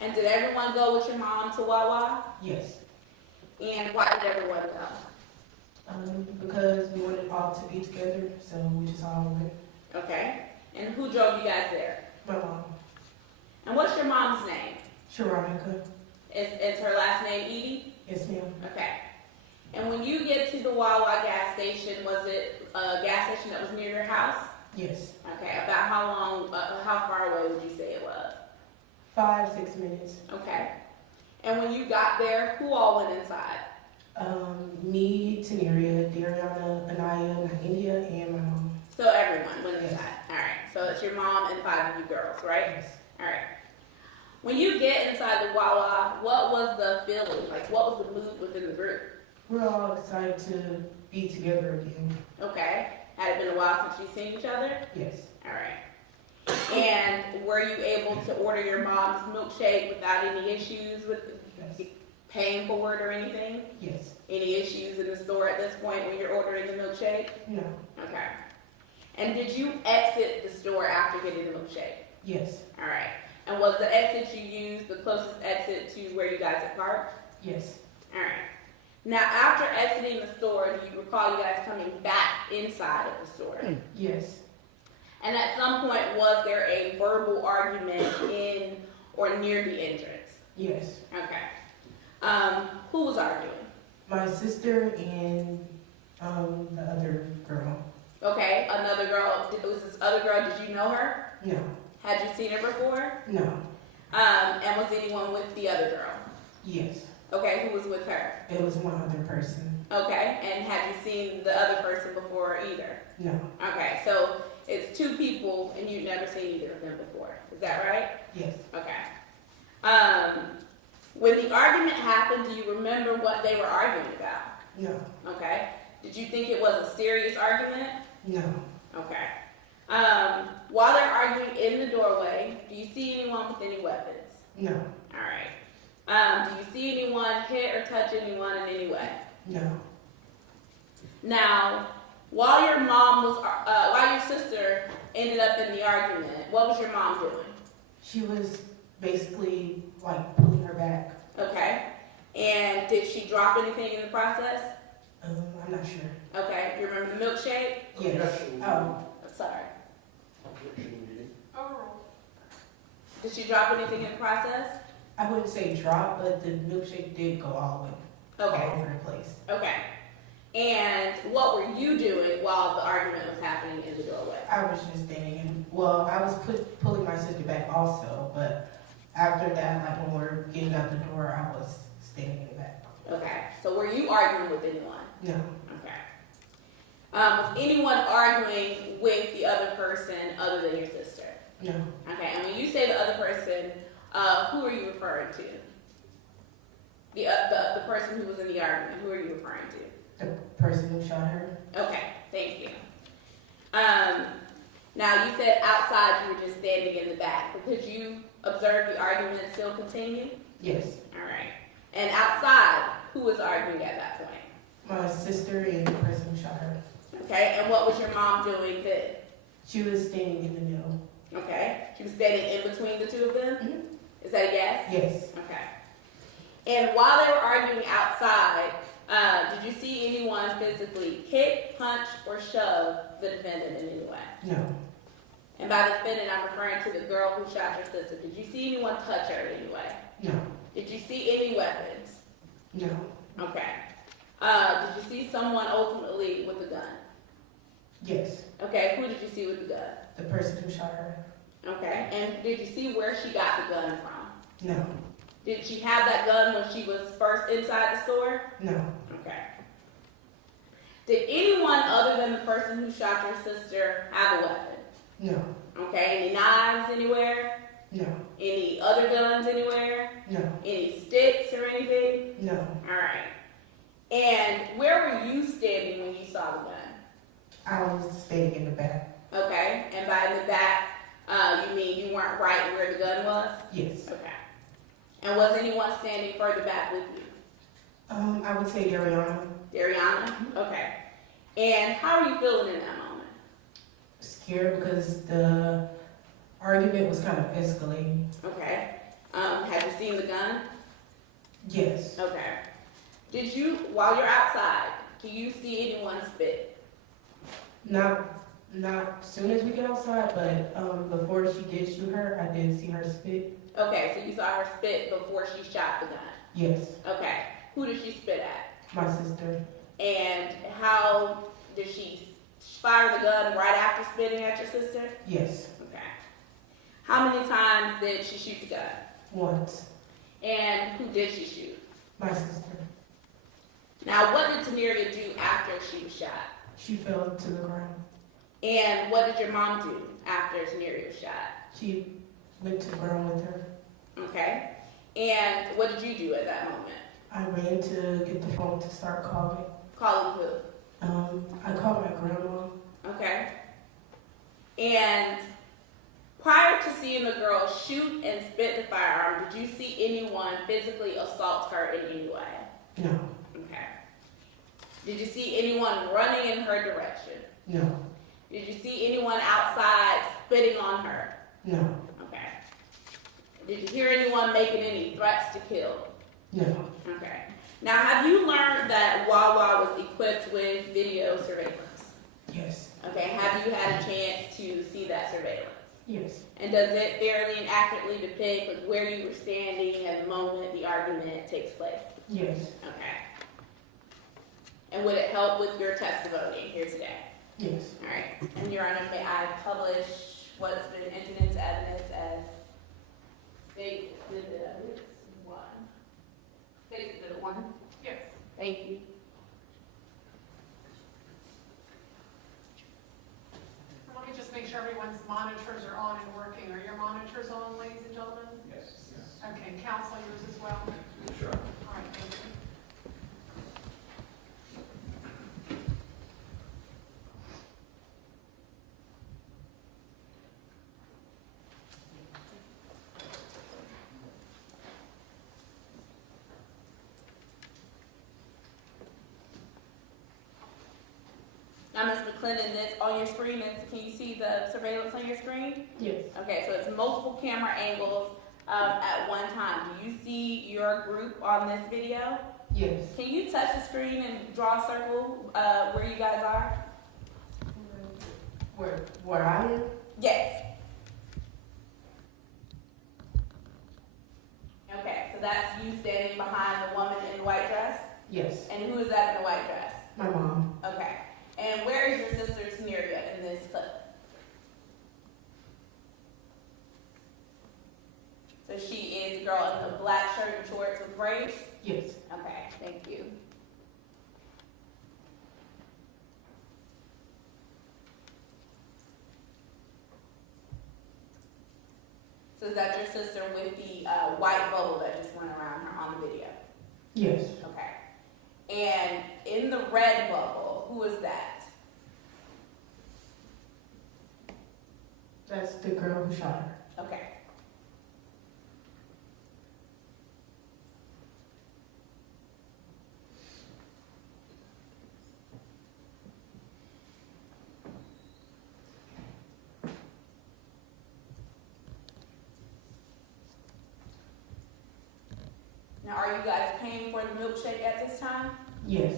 And did everyone go with your mom to Wawa? Yes. And why did everyone go? Because we wanted all to be together, so we just all went. Okay. And who drove you guys there? My mom. And what's your mom's name? Sharamika. Is her last name Edie? Yes, ma'am. Okay. And when you get to the Wawa gas station, was it a gas station that was near your house? Yes. Okay. About how long, how far away would you say it was? 5-6 minutes. Okay. And when you got there, who all went inside? Me, Teneria, Dariana, Anaya, Naindia, and my mom. So everyone went Yes. inside. All right. So it's your mom and 5 of you girls, right? Yes. All right. When you get inside the Wawa, what was the feeling? Like, what was the mood within the group? We're all excited to be together again. Okay. Had it been a while since you've seen each other? Yes. All right. And were you able to order your mom's milkshake without any issues with Yes. paying for it or anything? Yes. Any issues in the store at this point when you're ordering the milkshake? No. Okay. And did you exit the store after getting the milkshake? Yes. All right. And was the exit you used the closest exit to where you guys had parked? Yes. All right. Now, after exiting the store, do you recall you guys coming back inside of the store? Yes. And at some point, was there a verbal argument in or near the entrance? Yes. Okay. Who was arguing? My sister and the other girl. Okay, another girl. Was this other girl, did you know her? No. Had you seen her before? No. And was anyone with the other girl? Yes. Okay, who was with her? It was one other person. Okay, and had you seen the other person before either? No. Okay, so it's 2 people and you've never seen either of them before. Is that right? Yes. Okay. When the argument happened, do you remember what they were arguing about? No. Okay. Did you think it was a serious argument? No. Okay. While they're arguing in the doorway, do you see anyone with any weapons? No. All right. Do you see anyone hit or touch anyone in any way? No. Now, while your sister ended up in the argument, what was your mom doing? She was basically like pulling her back. Okay. And did she drop anything in the process? I'm not sure. Okay. You remember the milkshake? Yes. Oh. Sorry. Objection meeting. Overruled. Did she drop anything in the process? I wouldn't say drop, but the milkshake did go all Okay. over the place. Okay. And what were you doing while the argument was happening in the doorway? I was just standing in. Well, I was pulling my sister back also, but after that, like when we were getting out the door, I was standing in the back. Okay. So were you arguing with anyone? No. Okay. Was anyone arguing with the other person other than your sister? No. Okay. And when you say the other person, who are you referring to? The person who was in the argument. Who are you referring to? The person who shot her. Okay. Thank you. Now you said outside you were just standing in the back, but could you observe the argument still continue? Yes. All right. And outside, who was arguing at that point? My sister and the person who shot her. Okay. And what was your mom doing then? She was standing in the middle. Okay. She was standing in between the two of them? Mhm. Is that a yes? Yes. Okay. And while they were arguing outside, did you see anyone physically kick, punch, or shove the defendant in any way? No. And by the defendant, I'm referring to the girl who shot your sister. Did you see anyone touch her in any way? No. Did you see any weapons? No. Okay. Did you see someone ultimately with a gun? Yes. Okay. Who did you see with the gun? The person who shot her. Okay. And did you see where she got the gun from? No. Did she have that gun when she was first inside the store? No. Okay. Did anyone other than the person who shot your sister have a weapon? No. Okay. Any knives anywhere? No. Any other guns anywhere? No. Any sticks or anything? No. All right. And where were you standing when you saw the gun? I was standing in the back. Okay. And by the back, you mean you weren't right where the gun was? Yes. Okay. And was anyone standing further back with you? I would say Ariana. Dariana? Okay. And how are you feeling in that moment? Scared because the argument was kind of escalating. Okay. Have you seen the gun? Yes. Okay. Did you, while you're outside, do you see anyone spit? Not soon as we get outside, but before she did shoot her, I did see her spit. Okay, so you saw her spit before she shot the gun. Yes. Okay. Who did she spit at? My sister. And how did she fire the gun right after spitting at your sister? Yes. Okay. How many times did she shoot the gun? Once. And who did she shoot? My sister. Now, what did Teneria do after she was shot? She fell to the ground. And what did your mom do after Teneria was shot? She went to the ground with her. Okay. And what did you do at that moment? I ran to get the phone to start calling. Calling who? I called my grandma. Okay. And prior to seeing the girl shoot and spit the firearm, did you see anyone physically assault her in any way? No. Okay. Did you see anyone running in her direction? No. Did you see anyone outside spitting on her? No. Okay. Did you hear anyone making any threats to kill? No. Okay. Now, have you learned that Wawa was equipped with video surveillance? Yes. Okay. Have you had a chance to see that surveillance? Yes. And does it fairly and accurately depict like, where you were standing at the moment the argument takes place? Yes. Okay. And would it help with your testimony here today? Yes. All right. And Your Honor, may I publish what's been entered into evidence as State Exhibit 1? State Exhibit 1? Yes. Thank you. Let me just make sure everyone's monitors are on and working. Are your monitors on, ladies and gentlemen? Yes. Okay, counsel, yours as well? Sure. All right, thank you. Now, Ms. McClendon, that's on your screen. Can you see the surveillance on your screen? Yes. Okay, so it's multiple camera angles at one time. Do you see your group on this video? Yes. Can you touch the screen and draw a circle where you guys are? Where I am? Yes. Okay, so that's you standing behind the woman in the white dress? Yes. And who is that in the white dress? My mom. Okay. And where is your sister Teneria in this clip? So she is the girl in the black shirt and shorts with braids? Yes. Okay, thank you. So is that your sister with the white bubble that just went around her on the video? Yes. Okay. And in the red bubble, who is that? That's the girl who shot her. Okay. Now, are you guys paying for the milkshake at this time? Yes.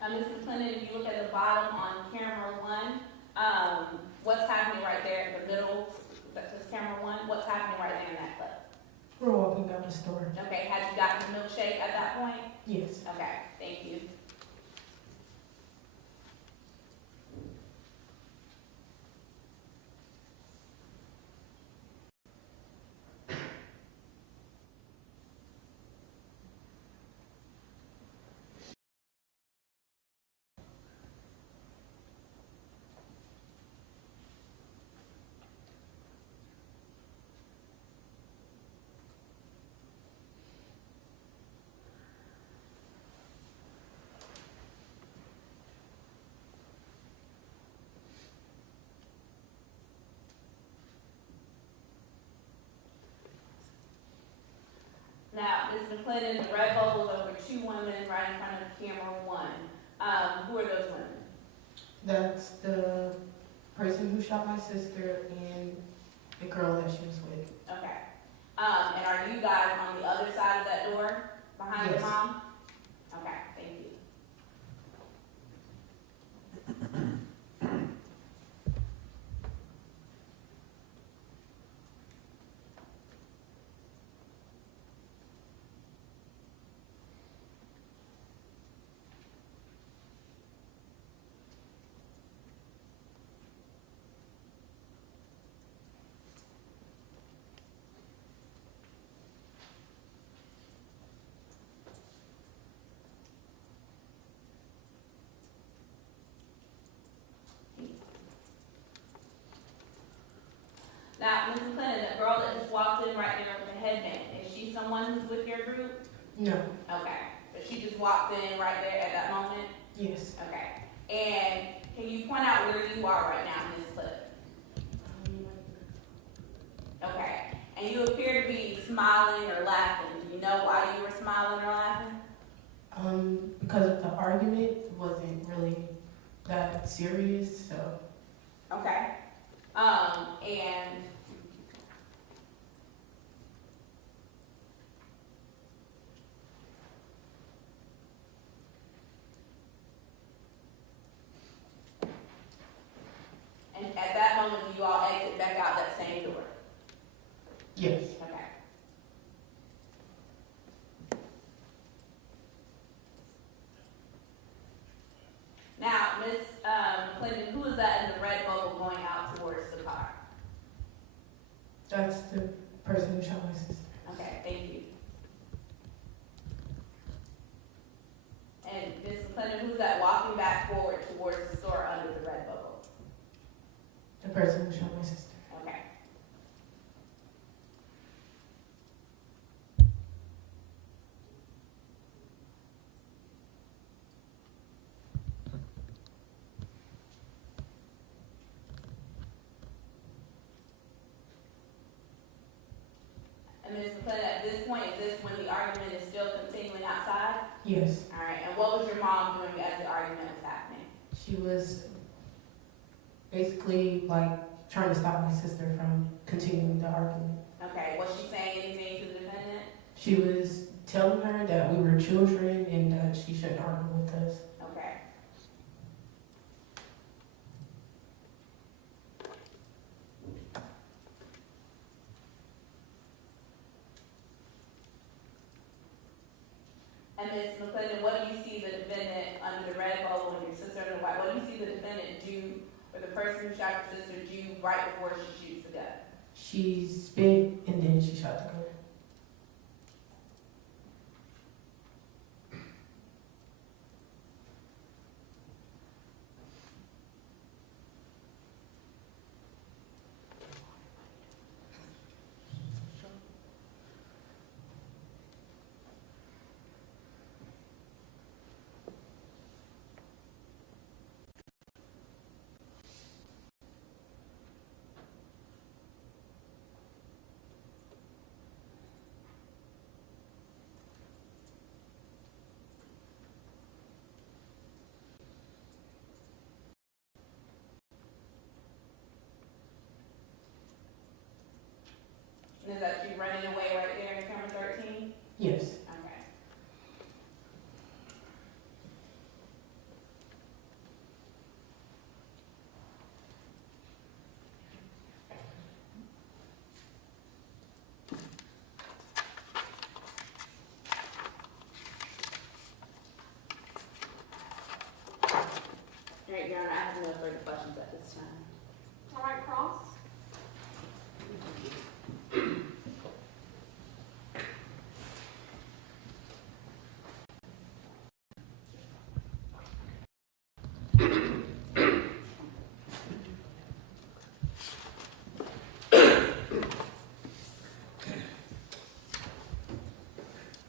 Now, Ms. McClendon, if you look at the bottom on camera one, what's happening right there in the middle, that says camera one, what's happening right there in that clip? We're walking down the store. Okay, had you gotten the milkshake at that point? Yes. Okay, thank you. Now, Ms. McClendon, the red bubbles over two women right in front of camera one. Who are those women? That's the person who shot my sister and the girl that she was with. Okay. And are you guys on the other side of that door behind your Yes. mom? Okay, thank you. Now, Ms. McClendon, the girl that just walked in right there with the headband, is she someone who's with your group? No. Okay, but she just walked in right there at that moment? Yes. Okay, and can you point out where you are right now in this clip? Okay, and you appear to be smiling or laughing. Do you know why you were smiling or laughing? Because the argument wasn't really that serious, so. Okay, and at that moment, you all exit back out that same door? Yes. Okay. Now, Ms. McClendon, who is that in the red bubble going out towards the car? And Ms. McClendon, at this point, is this when the argument is still continuing outside? Yes, All right, and what was your mom doing as the argument was happening? she was basically like trying to stop my sister from continuing the argument. Okay, was she saying anything to the defendant? She was telling her that we were children and that she shouldn't argue with us. Okay. And Ms. McClendon, what do you see the defendant under the red bubble and your sister under the white? What do you see the defendant do, or the person who shot your sister do right before she shoots the gun? She spit and then she shot the gun. And is that you running away right there in camera 13? Yes. Okay. All right, Your Honor, I have no further questions at this time. All right, Cross?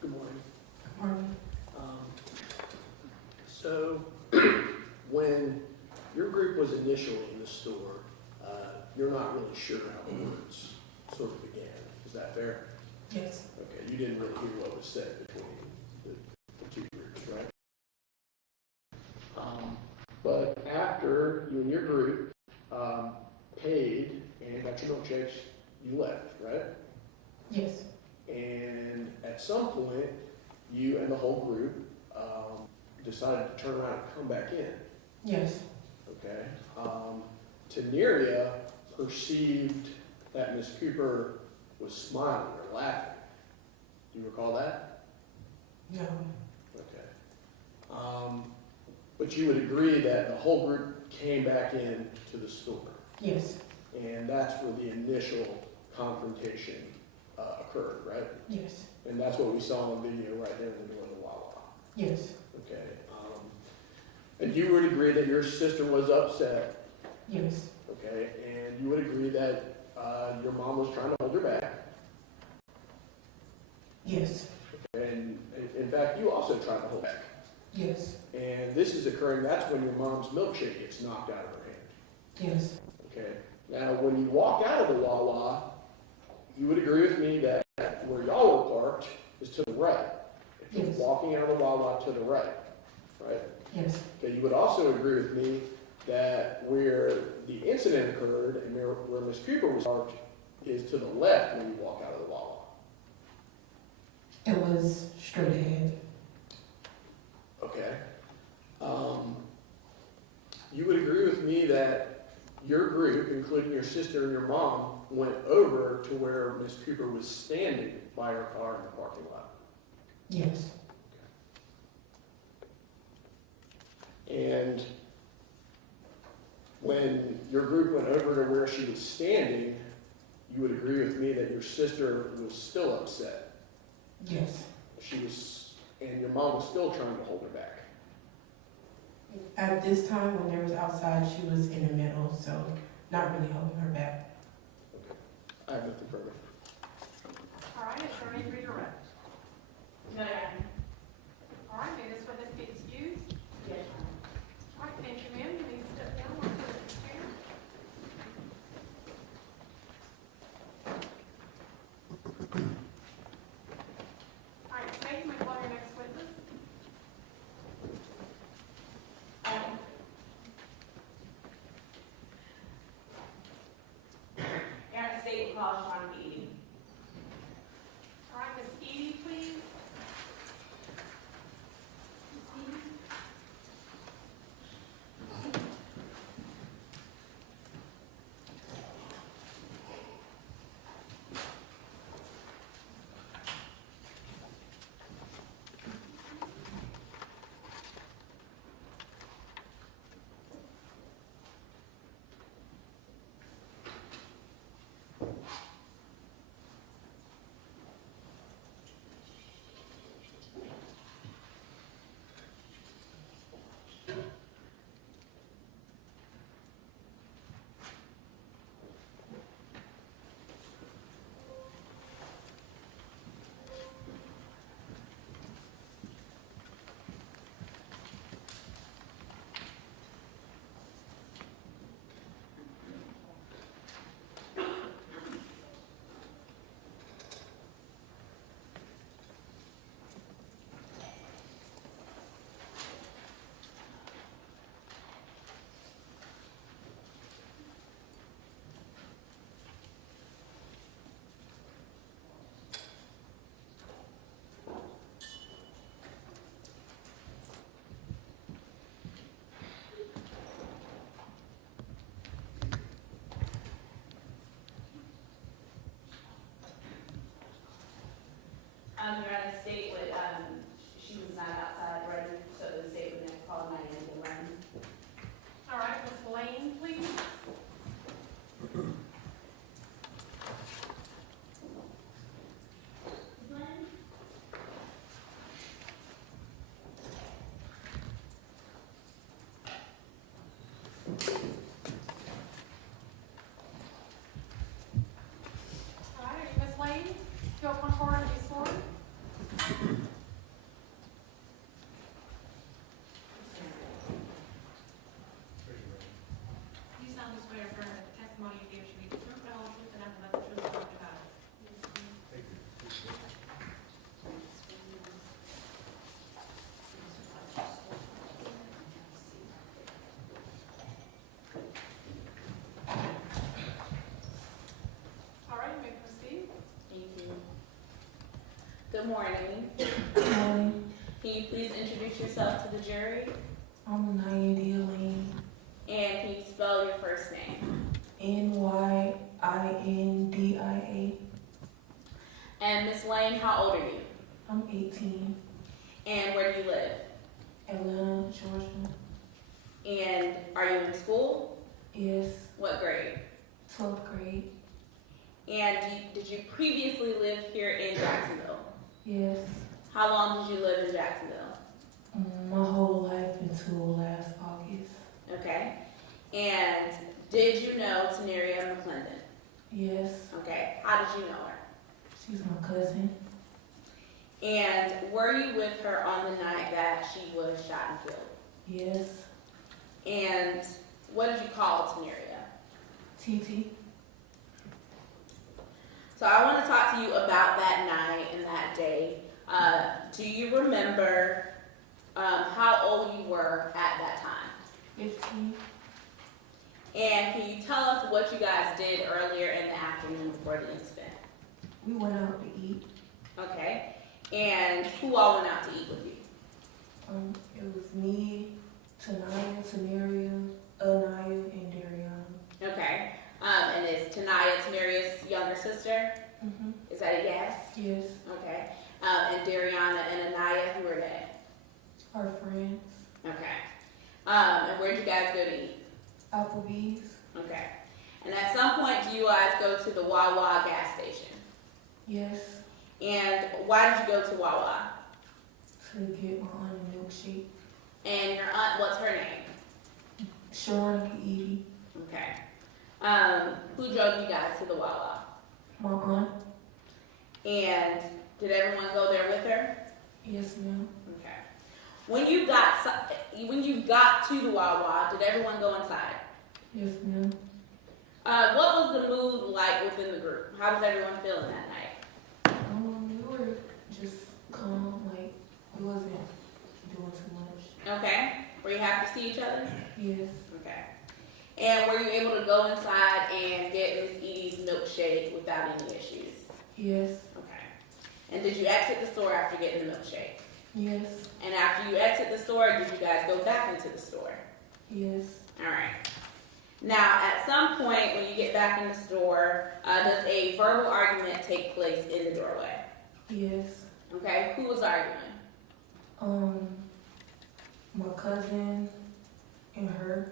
Good morning. Morning. So, when your group was initially in the store, you're not really sure how the words sort of began. Is that fair? Yes. Okay, you didn't really hear what was said between the two groups, right? But after you and your group paid and got your milkshakes, you left, right? Yes. And at some point, you and the whole group decided to turn around and come back in, Yes. okay? Teneria perceived that Miss Cooper was smiling or laughing. Do you recall that? No. Okay. But you would agree that the whole group came back in to the store, Yes. and that's where the initial confrontation occurred, right? Yes. And that's what we saw on video right there in the middle of the Wawa. Yes. Okay. And you would agree that your sister was upset, Yes. okay? And you would agree that your mom was trying to hold her back. Yes. And in fact, you also tried to hold back. Yes. And this is occurring, that's when your mom's milkshake gets knocked out of her hand. Yes. Okay. Now, when you walk out of the Wawa, you would agree with me that where y'all were parked is to the right. If you're Yes. walking out of the Wawa to the right, right? Yes. Okay, you would also agree with me that where the incident occurred and where Miss Cooper was parked is to the left when you walk out of the Wawa. It was straight ahead. Okay. You would agree with me that your group, including your sister and your mom, went over to where Miss Cooper was standing by her car in the parking lot. Yes. And when your group went over to where she was standing, you would agree with me that your sister was still upset. Yes. And your mom was still trying to hold her back. At this time, when they was outside, she was in the middle, so not really holding her back. I have nothing further. All right, attorney, redirect. No, Your Honor. All right, may this witness be excused? Yes, Your Honor. All right, thank you, ma'am. You may step down onto the chair. call Shaquan Cooper. All right, Ms. Edie, please. You're at a state with, she was not outside ready, so the state would next call 911. All right, Ms. Lane, please. All right, Ms. Lane, you'll come forward and be sworn. You solemnly swear or affirm that the testimony you give should be the truth, the whole truth, and nothing but the truth, so help you God. All right, you may proceed. Thank you. Good morning. Good morning. Can you please introduce yourself to the jury? I'm Nayadia Lane. And can you spell your first name? Nyindia. And Miss Lane, how old are you? I'm 18. And where do you live? Atlanta, Georgia. And are you in school? Yes. What grade? 12th grade. And did you previously live here in Jacksonville? Yes. How long did you live in Jacksonville? My whole life until last August. Okay. And did you know Teneria McClendon? Yes. Okay. How did you know her? She's my cousin. And were you with her on the night that she was shot and killed? Yes. And what did you call Teneria? TT. So I want to talk to you about that night and that day. Do you remember how old you were at that time? 15. And can you tell us what you guys did earlier in the afternoon before the incident? We went out to eat. Okay. And who all went out to eat with you? It was me, Tanaya, Teneria, Anaya, and Dariana. Okay. And is Tanaya Teneria's younger sister? Mm-hmm. Is that a yes? Yes. Okay. And Dariana and Anaya, who are they? Our friends. Okay. And where'd you guys go to eat? Applebee's. Okay. And at some point, do you guys go to the Wawa gas station? Yes. And why did you go to Wawa? To get my aunt a milkshake. And your aunt, what's her name? Sharonica Edie. Okay. Who drove you guys to the Wawa? My aunt. And did everyone go there with her? Yes, ma'am. Okay. When you got to the Wawa, did everyone go inside? Yes, ma'am. What was the mood like within the group? How was everyone feeling that night? We were just calm, like we wasn't doing too much. Okay. Were you happy to see each other? Yes. Okay. And were you able to go inside and get Miss Edie's milkshake? milkshake without any issues? Yes. Okay. And did you exit the store after getting the milkshake? Yes. And after you exit the store, did you guys go back into the store? Yes. All right. Now, at some point when you get back in the store, does a verbal argument take place in the doorway? Yes. Okay. Who was arguing? My cousin and her.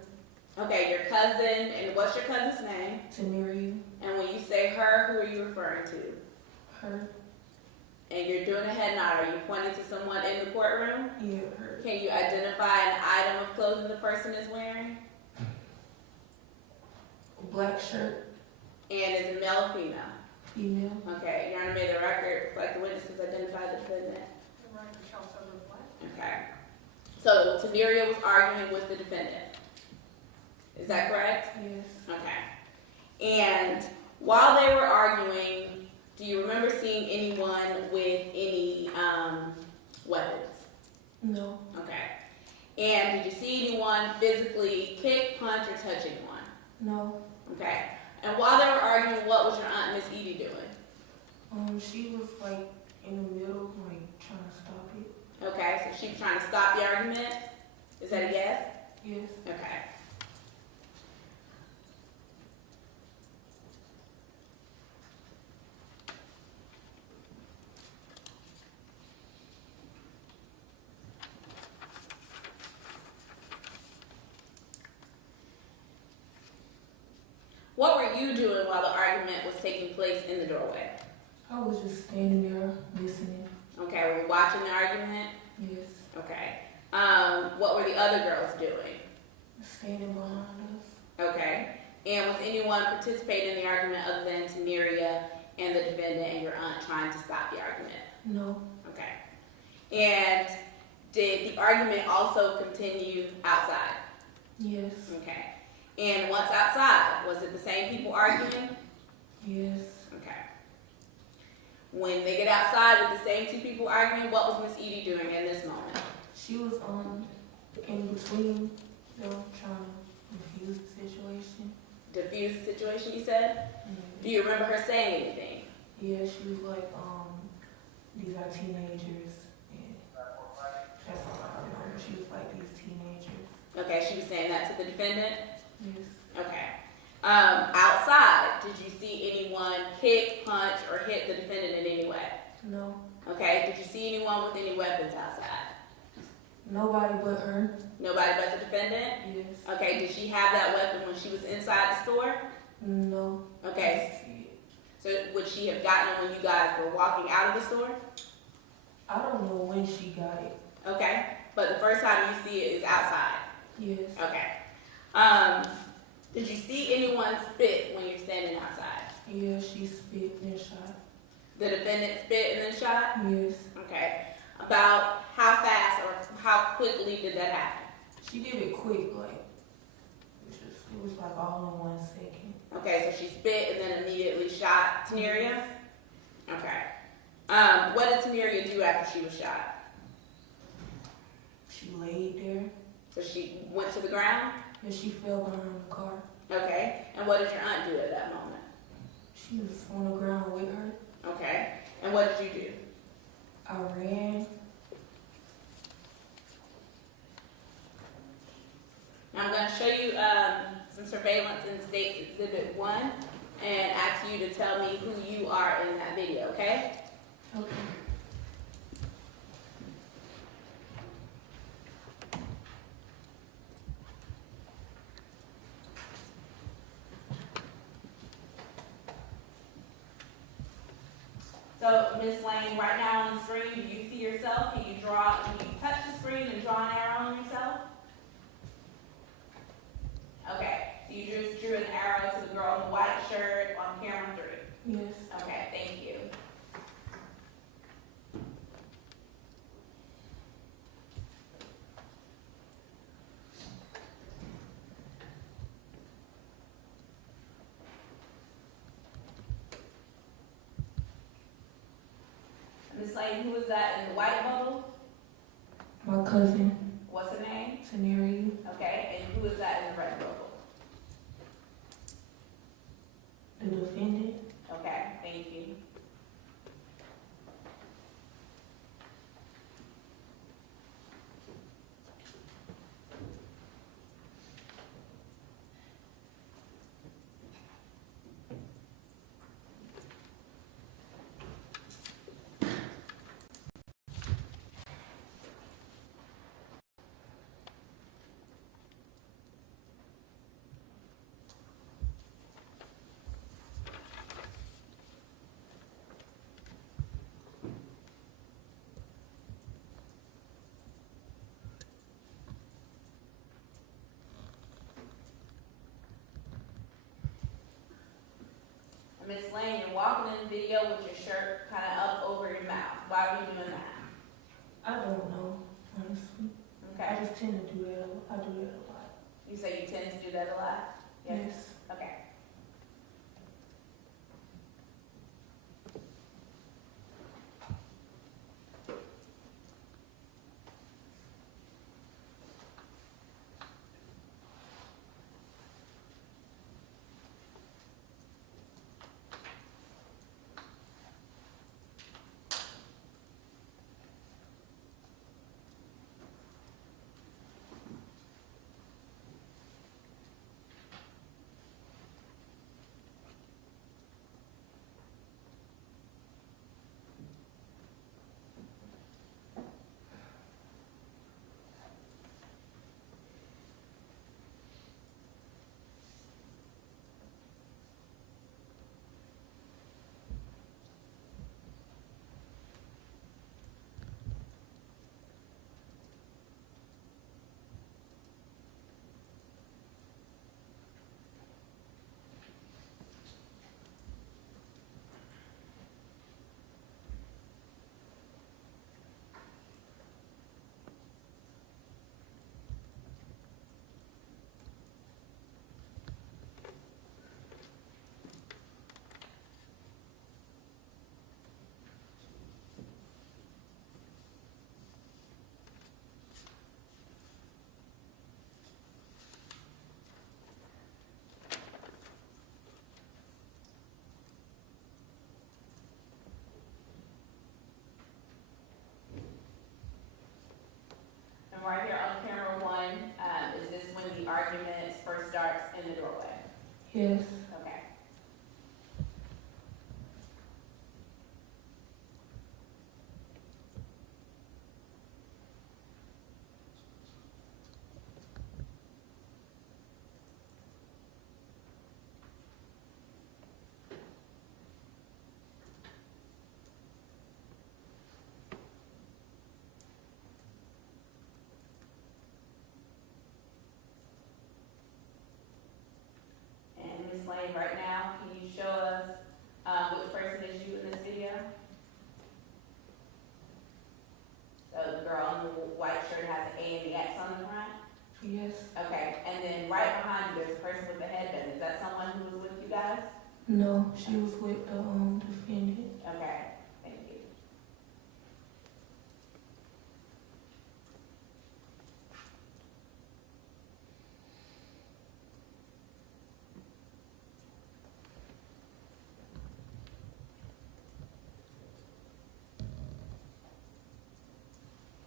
Okay, your cousin, and what's your cousin's name? Teneria. And when you say her, who are you referring to? Her. And you're doing a head nod. Are you pointing to someone in the courtroom? Yeah, her. Can you identify an item of clothing the person is wearing? Black shirt. And is it male or female? Female. Okay, Your Honor, may the record reflect the witnesses identify the defendant. The record shall so reflect. Okay. So Teneria was arguing with the defendant. Is that correct? Yes. Okay. And while they were arguing, do you remember seeing anyone with any weapons? No. Okay. And did you see anyone physically kick, punch, or touch anyone? No. Okay. And while they were arguing, what was your aunt Miss Edie doing? She was like in the middle, like trying to stop it. Okay, so she was trying to stop the argument. Is that a yes? Yes. Okay. What were you doing while the argument was taking place in the doorway? I was just standing there listening. Okay, were you watching the argument? Yes. Okay. What were the other girls doing? Standing behind us. Okay. And was anyone participating in the argument other than Teneria and the defendant and your aunt trying to stop the argument? No. Okay. And did the argument also continue outside? Yes. Okay. And once outside, was it the same people arguing? Yes. Okay. When they get outside with the same two people arguing, what was Miss Edie doing in this moment? She was in between them trying to defuse the situation. Diffuse the situation, you said? Do you remember her saying anything? Yeah, she was like, these are teenagers. And that's all I remember. She was like, these teenagers. Okay, she was saying that to the defendant? Yes. Okay. Outside, did you see anyone kick, punch, or hit the defendant in any way? No. Okay. Did you see anyone with any weapons outside? Nobody but her. Nobody but the defendant? Yes. Okay. Did she have that weapon when she was inside the store? No. Okay. So would she have gotten it when you guys were walking out of the store? I don't know when she got it. Okay. But the first time you see it is outside? Yes. Okay. Did you see anyone spit when you're standing outside? Yeah, she spit and shot. The defendant spit and then shot? Yes. Okay. About how fast or how quickly did that happen? She did it quick, like, it was like all in 1 second. Okay, so she spit and then immediately shot Teneria? Okay. What did Teneria do after she was shot? She laid there. So she went to the ground? And she fell behind the car. Okay. And what did your aunt do at that moment? She was on the ground with her. Okay. And what did you do? I ran. Now I'm going to show you some surveillance in State's Exhibit 1 and ask you to tell me who you are in that video, okay? Okay. So, Ms. Lane, right now on the screen, do you see yourself? Can you touch the screen and draw an arrow on yourself? Okay, so you just drew an arrow to the girl in the white shirt on camera 3. Yes. Okay, thank you. Ms. Lane, who is that in the white bubble? My cousin, What's her name? Teneria. Okay, and who is that in the red bubble? The defendant. Miss Lane, you're walking in the video with your shirt kind of up over your mouth. Why are you doing that? I don't know, honestly. I Okay. just tend to do that. I do that a lot. You say you tend to do that a lot? Yes. Okay. And right here on camera one, is this when the argument first starts in the doorway? Yes. Okay. And Ms. Lane, right now, can you show us which person is you in this video? So the girl in the white shirt has an A and the X on the front? Yes. Okay, and then right behind you, there's a person with a headband. Is that someone who was with you guys? No, she was with the defendant. Okay, thank you.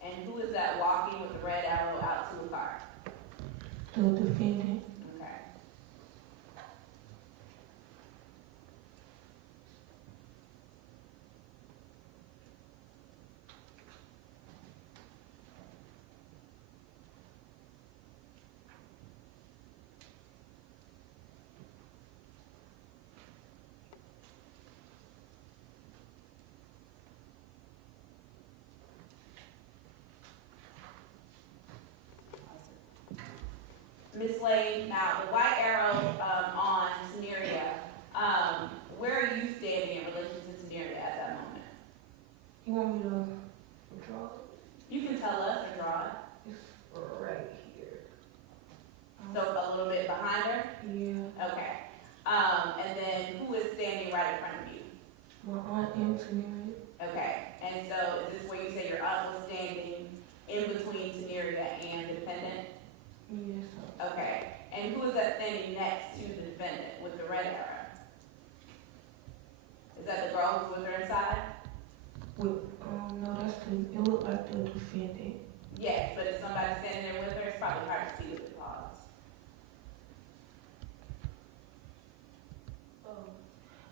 And who is that walking with the red arrow out to a car? The defendant. Okay. Ms. Lane, now the white arrow on Teneria, where are you standing in relation to Teneria at that moment? You want me to draw it? You can tell us or draw it. It's right here. So a little bit behind her? Yeah. Okay. And then who is standing right in front of you? My aunt Antonia. Okay. And so is this where you say your aunt was standing in between Teneria and the defendant? Yes. Okay. And who is that standing next to the defendant with the red arrow? Is that the girl who's with her inside? With no, that's the. It looked like the defendant. Yes, but if somebody's standing there with her, it's probably hard to see with the pause.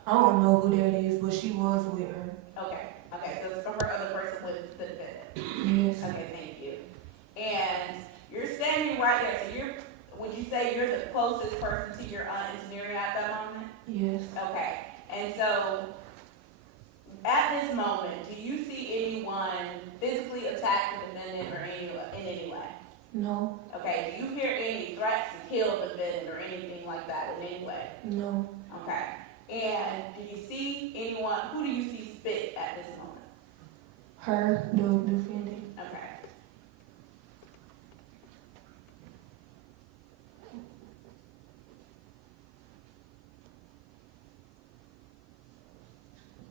I don't know who that is, but she was with her. Okay. Okay. So it's from her other person with the defendant. Yes. Okay. Thank you. And you're standing right there. So you're. Would you say you're the closest person to your aunt and Teneria at that moment? Yes. Okay. And so, at this moment, do you see anyone physically attack the defendant or in any way? No. Okay. Do you hear any threats to kill the defendant or anything like that in any way? No. Okay. And did Her, the defendant. Okay.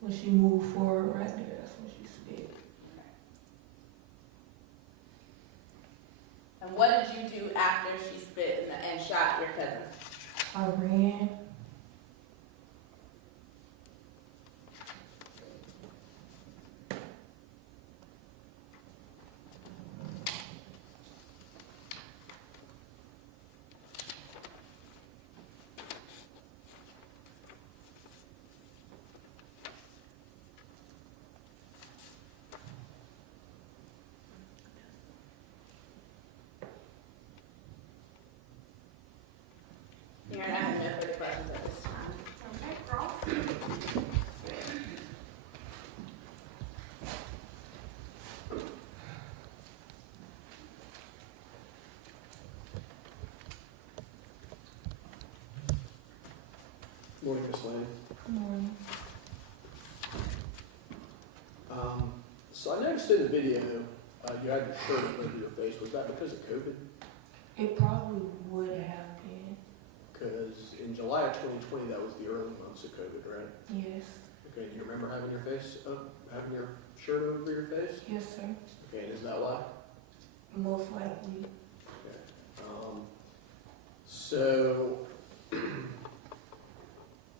When she moved forward right there, that's when she spit. And what did you do after she spit and shot your cousin? I ran. Aaron, I have no further questions at this time. Okay, Carl? Morning, Miss Lane. Good morning. So I noticed in the video, you had your shirt over your face. Was that because of COVID? It probably would have been. Because in July of 2020, that was the early months of COVID, right? Yes. Okay, do you remember having your face up, having your shirt over your face? Yes, sir. Okay, and is that why? Most likely. Okay. So,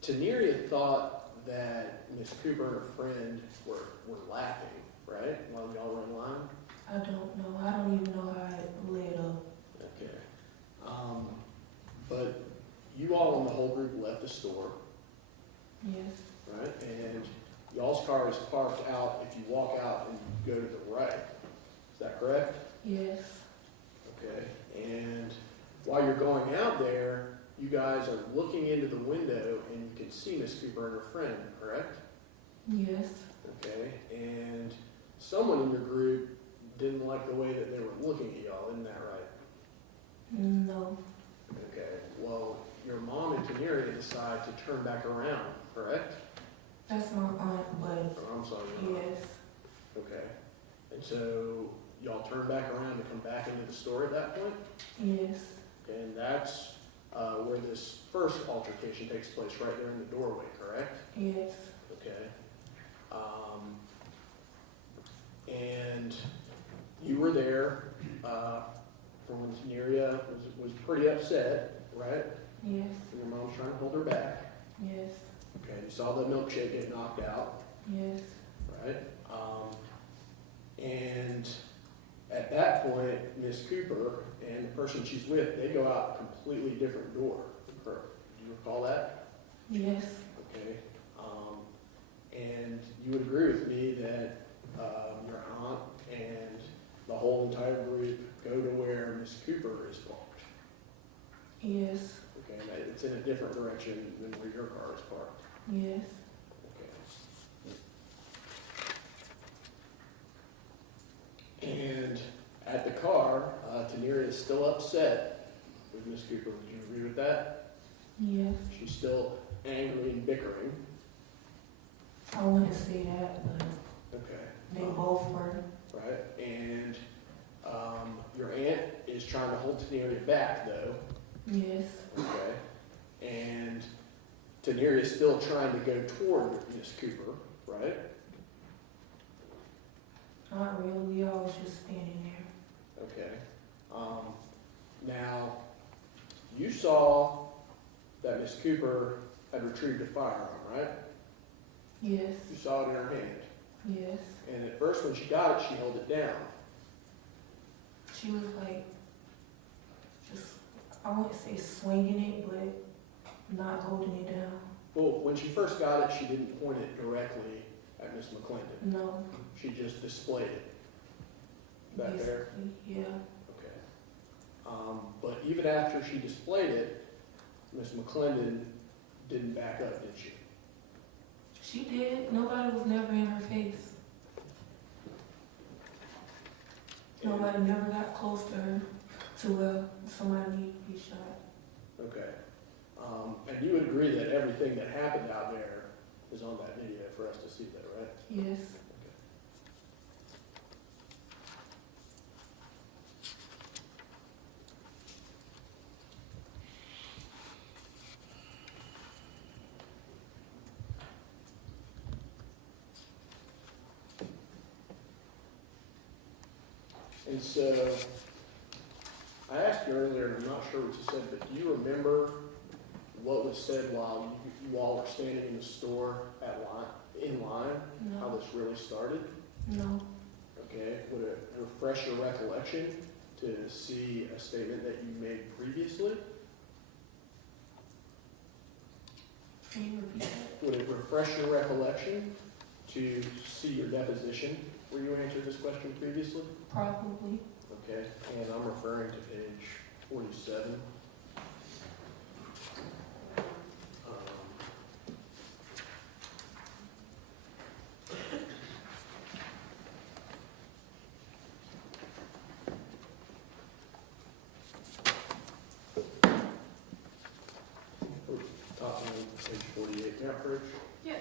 Teneria thought that Miss Cooper and her friend were laughing, right? While y'all were in line? I don't know. I don't even know how it lit up. Okay. But you all in the whole group left the store, Yes. right? And y'all's car is parked out if you walk out and you go to the right. Is that correct? Yes. Okay. And while you're going out there, you guys are looking into the window and you can see Miss Cooper and her friend, correct? Yes. Okay. And someone in your group didn't like the way that they were looking at y'all, isn't that right? No. Okay. Well, your mom and Teneria decide to turn back around, correct? That's my aunt, but Oh, I'm sorry. your mom. yes. Okay. And so y'all turn back around to come back into the store at that point? Yes. And that's where this first altercation takes place, right there in the doorway, correct? Yes. Okay. And you were there for when Teneria was pretty upset, right? Yes. And your mom's trying to hold her back. Yes. Okay, you saw the milkshake get knocked out, Yes. right? And at that point, Miss Cooper and the person she's with, they go out a completely different door. Do you recall that? Yes. Okay. And you would agree with me that your aunt and the whole entire group go to where Miss Cooper is parked. Yes. Okay, and it's in a different direction than where your car is parked. Yes. Okay. And at the car, Teneria is still upset with Miss Cooper. Would you agree with that? Yes. She's still angry and bickering. I wouldn't say that, but Okay. they both were. Right? And your aunt is trying to hold Teneria back, though. Yes. Okay. And Teneria is still trying to go toward Miss Cooper, right? Not really. I was just standing there. Okay. Now, you saw that Miss Cooper had retrieved a firearm, right? Yes. You saw it in her hand. Yes. And at first when she got it, she held it down. She was like, just, I wouldn't say swinging it, but not holding it down. Well, when she first got it, she didn't point it directly at Miss McClendon. No. She just displayed it. Is that fair? Basically, yeah. Okay. But even after she displayed it, Miss McClendon didn't back up, did she? She did. Nobody was never in her face. Nobody never got close to her to where somebody needed to be shot. Okay. And you would agree that everything that happened out there is on that video for us to see, though, right? Yes. And so, I asked you earlier, and I'm not sure what you said, but do you remember what was said while you all were standing in the store in line? How No. this really started? No. Okay, would it refresh your recollection to see a statement that you made previously? Can you repeat that? Would it refresh your recollection to see your deposition where you answered this question previously? Probably. Okay, and I'm referring to page 47. Top line, page 48, now, Rich. Yes.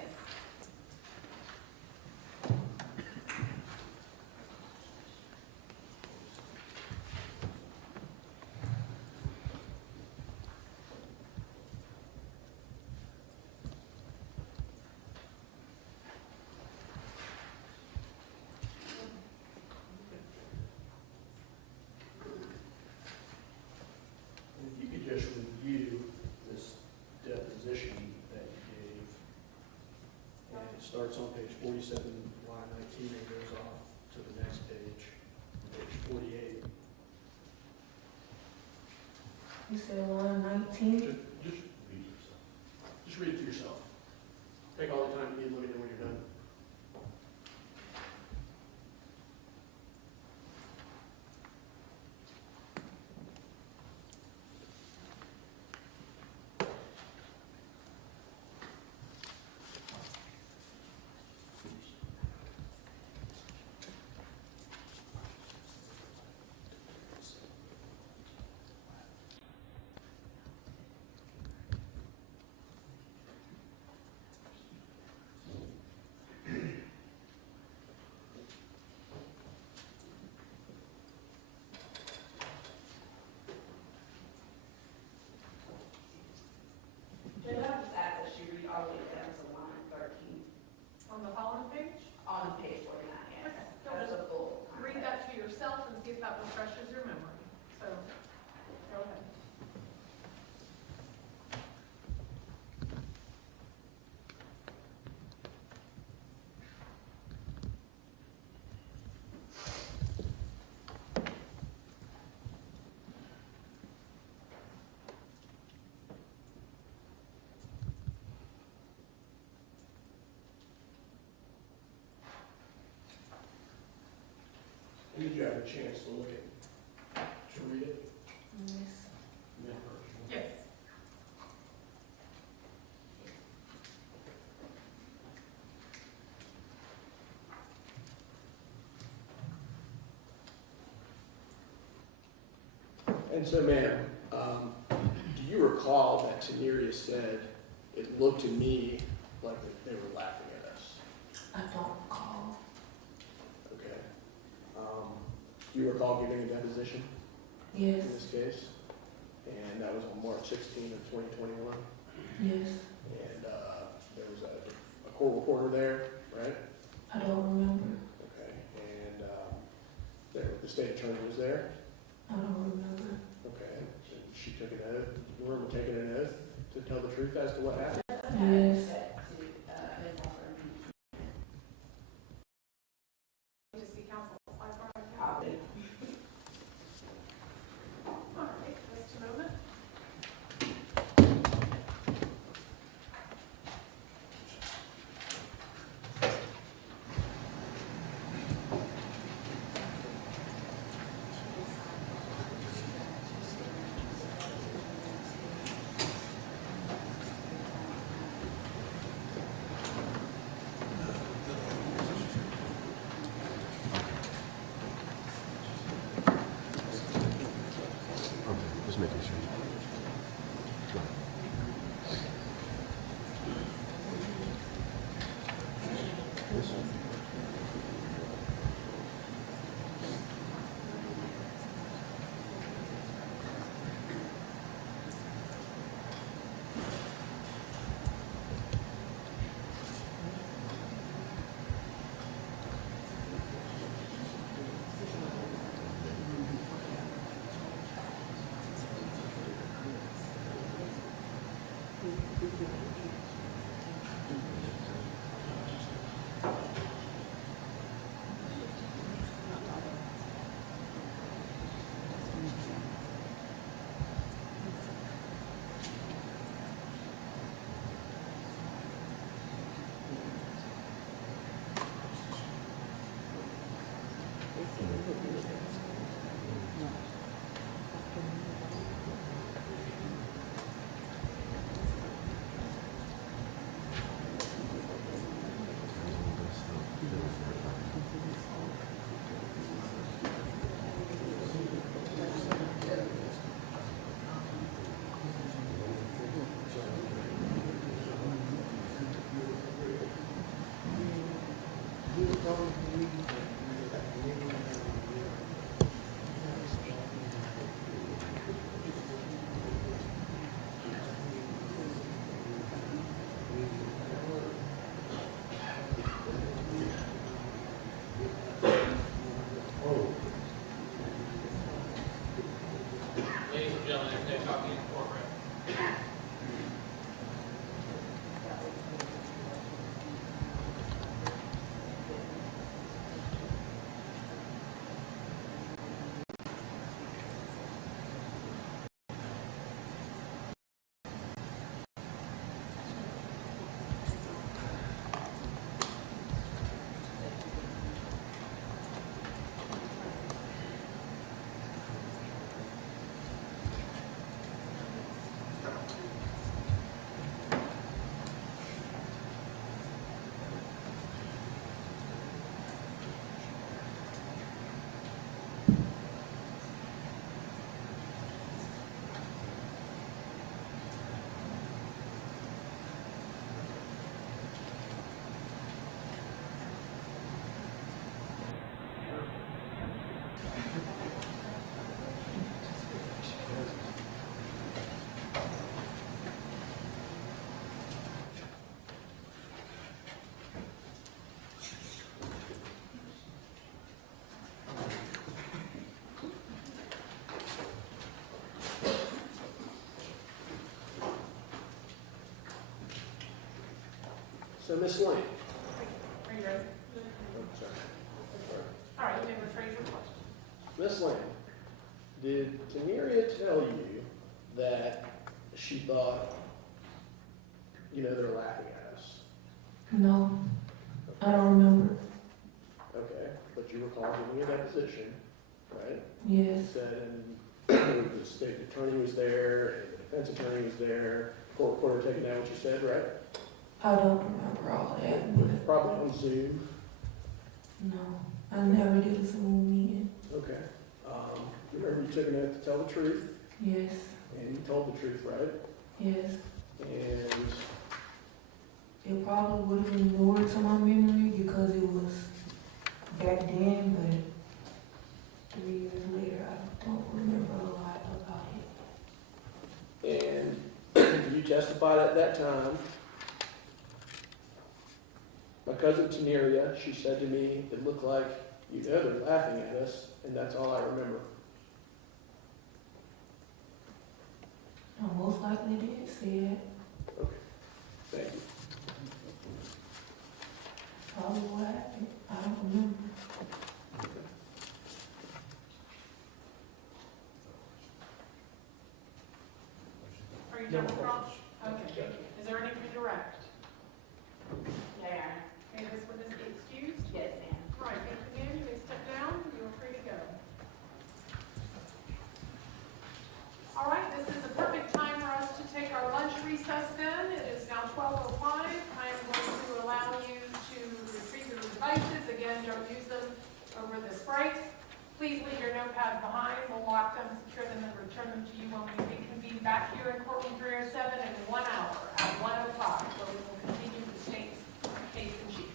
If you could just review this deposition that you gave. And it starts on page 47, line 19, and goes off to the next page, page 48. You said line 19? Just read it yourself. Just read it to yourself. Take all the time you need, look at it when you're done. Jay, I just asked that she read all the way down to line 13 On the following page? on page 49, yes. Okay. So That's just a full. read that to yourself and see if that refreshes your memory. So, go ahead. And did you have a chance to look at, to read it? Yes. That version? Yes. And so, ma'am, do you recall that Teneria said, it looked to me like they were laughing at us? I don't recall. Okay. Do you recall giving a deposition Yes. in this case? And that was on March 16th of 2021? Yes. And there was a court reporter there, right? I don't remember. Okay. And the state attorney was there? I don't remember. Okay. And she took an oath, you remember taking an oath to tell the truth as to what happened? Yes. To see counsel. I'll do. All right, just a moment. So Ms. Lane. Are you ready? Oh, sorry. All right, you may rephrase your question. Ms. Lane, did Teneria tell you that she thought, they're laughing at us? No, I don't remember. Okay, but you recall giving a deposition, right? Yes, Said, and the state attorney was there, and the defense attorney was there, court reporter taking down what you said, right? I don't remember all that, but Probably on Zoom. no, I never did a Zoom meeting. Okay. Remember you took an oath to tell the truth, Yes, and you told the truth, right? yes. And It probably would have been newer to my memory because it was back then, but 3 years later, I don't remember a lot about it. And you testified at that time. My cousin Teneria, she said to me, it looked like, they're laughing at us, and that's all I remember. I most likely did say that. Okay, thank you. Probably what happened. I don't remember. Are you done with cross? Okay, thank you. Is there anything direct? There. Okay, this witness be excused? Yes, ma'am. All right, thank you, ma'am. You may step down. You are free to go. All right, this is a perfect time for us to take our lunch recess then. It is now 12:05. I am going to allow you to retrieve your devices. Again, don't use them over this break. Please leave your notepads behind. We'll lock them, secure them, and return them to you when we reconvene back here in courtroom 307 in 1 hour at 1:05, where we will continue the state's case in chief.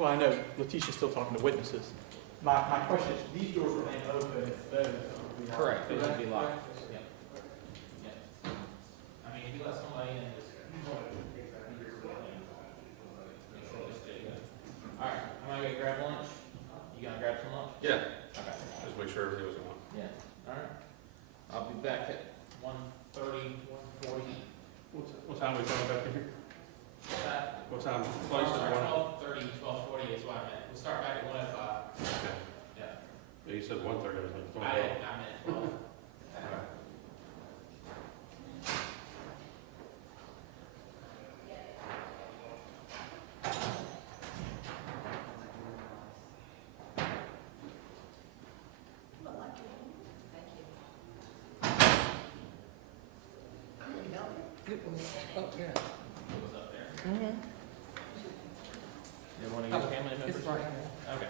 Well, I know Letitia's still talking to witnesses. My question is, these doors remain open if those are be locked? Correct, they should be locked. Yeah. Yeah. I mean, if you let somebody in, just. All right, I'm gonna go grab lunch. You gonna grab some lunch? Yeah, Okay. just make sure everything was on. Yeah, all right. I'll be back at 1:30, 1:40. What time are we coming back in here? What's that? What time? Place is one. 12:30, 12:40 is what I meant. We'll start back at 1:05. Okay. Yeah. Yeah, you said 1:30. I meant 12. Okay. It was up there. Did one of your family members? It's right here. Okay.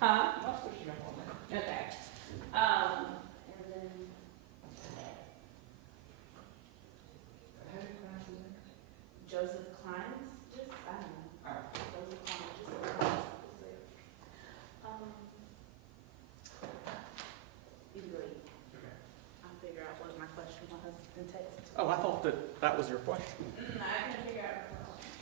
Huh? That's what she meant on there. Okay. And then. How do you pronounce his name? Joseph Kleins, just, I don't know. Alright. Joseph Kleins, just. You can leave. Okay. I'll figure out what my question was and text it to Oh, I thought that was your question. I can figure out what my question.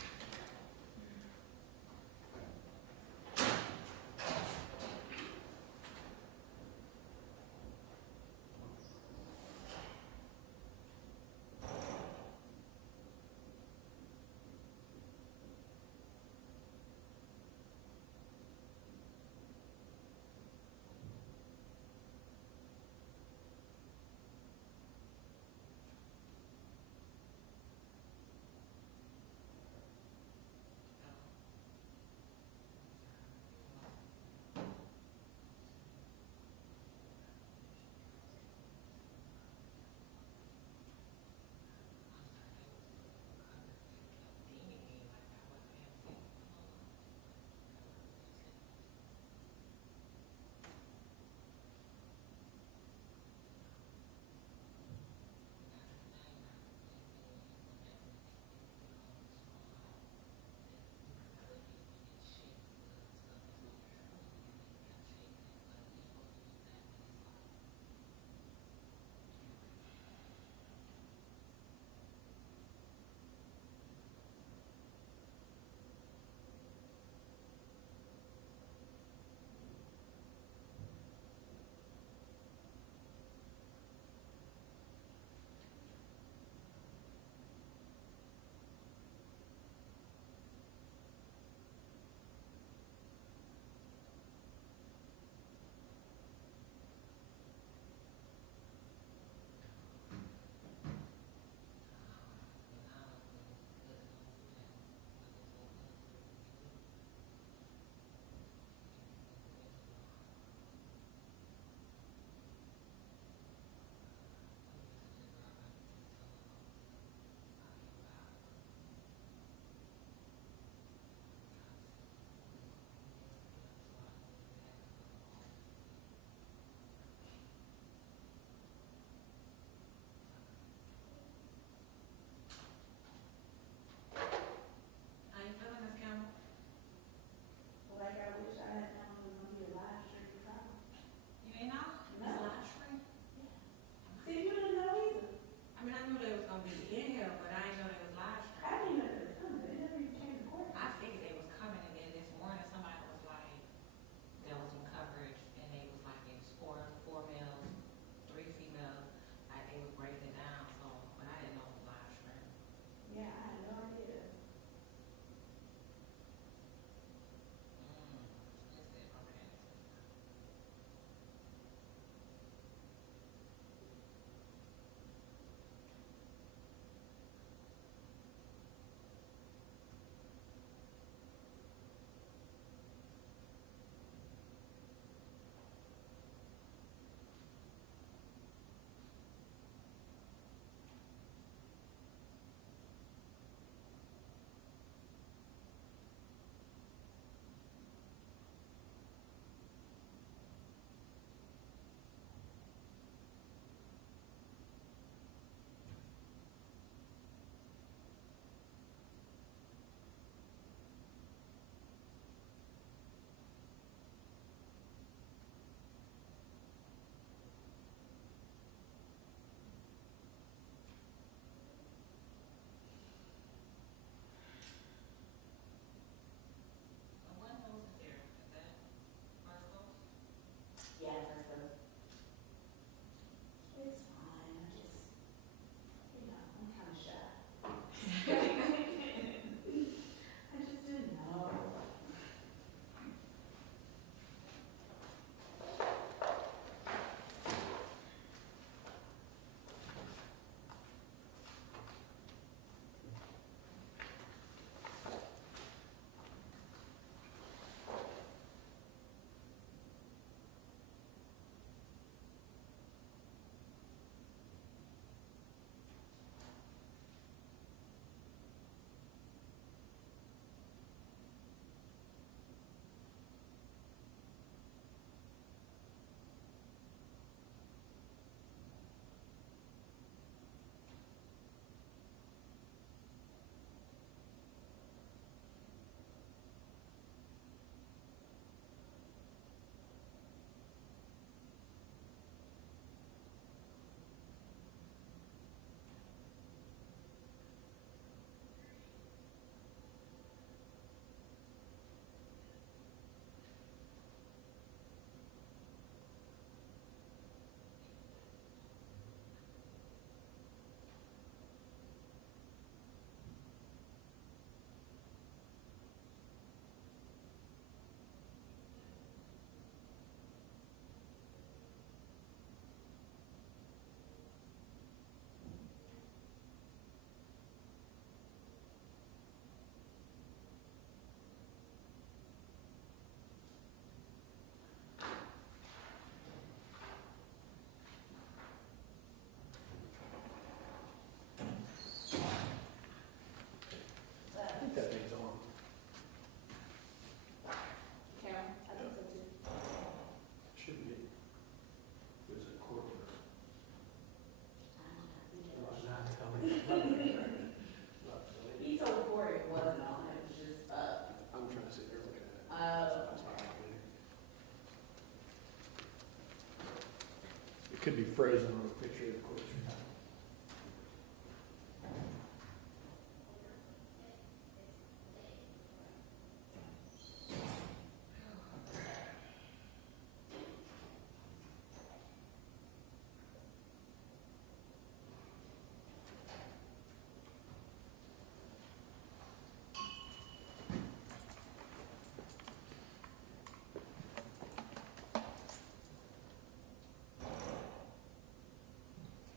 It could be frozen on the picture, of course.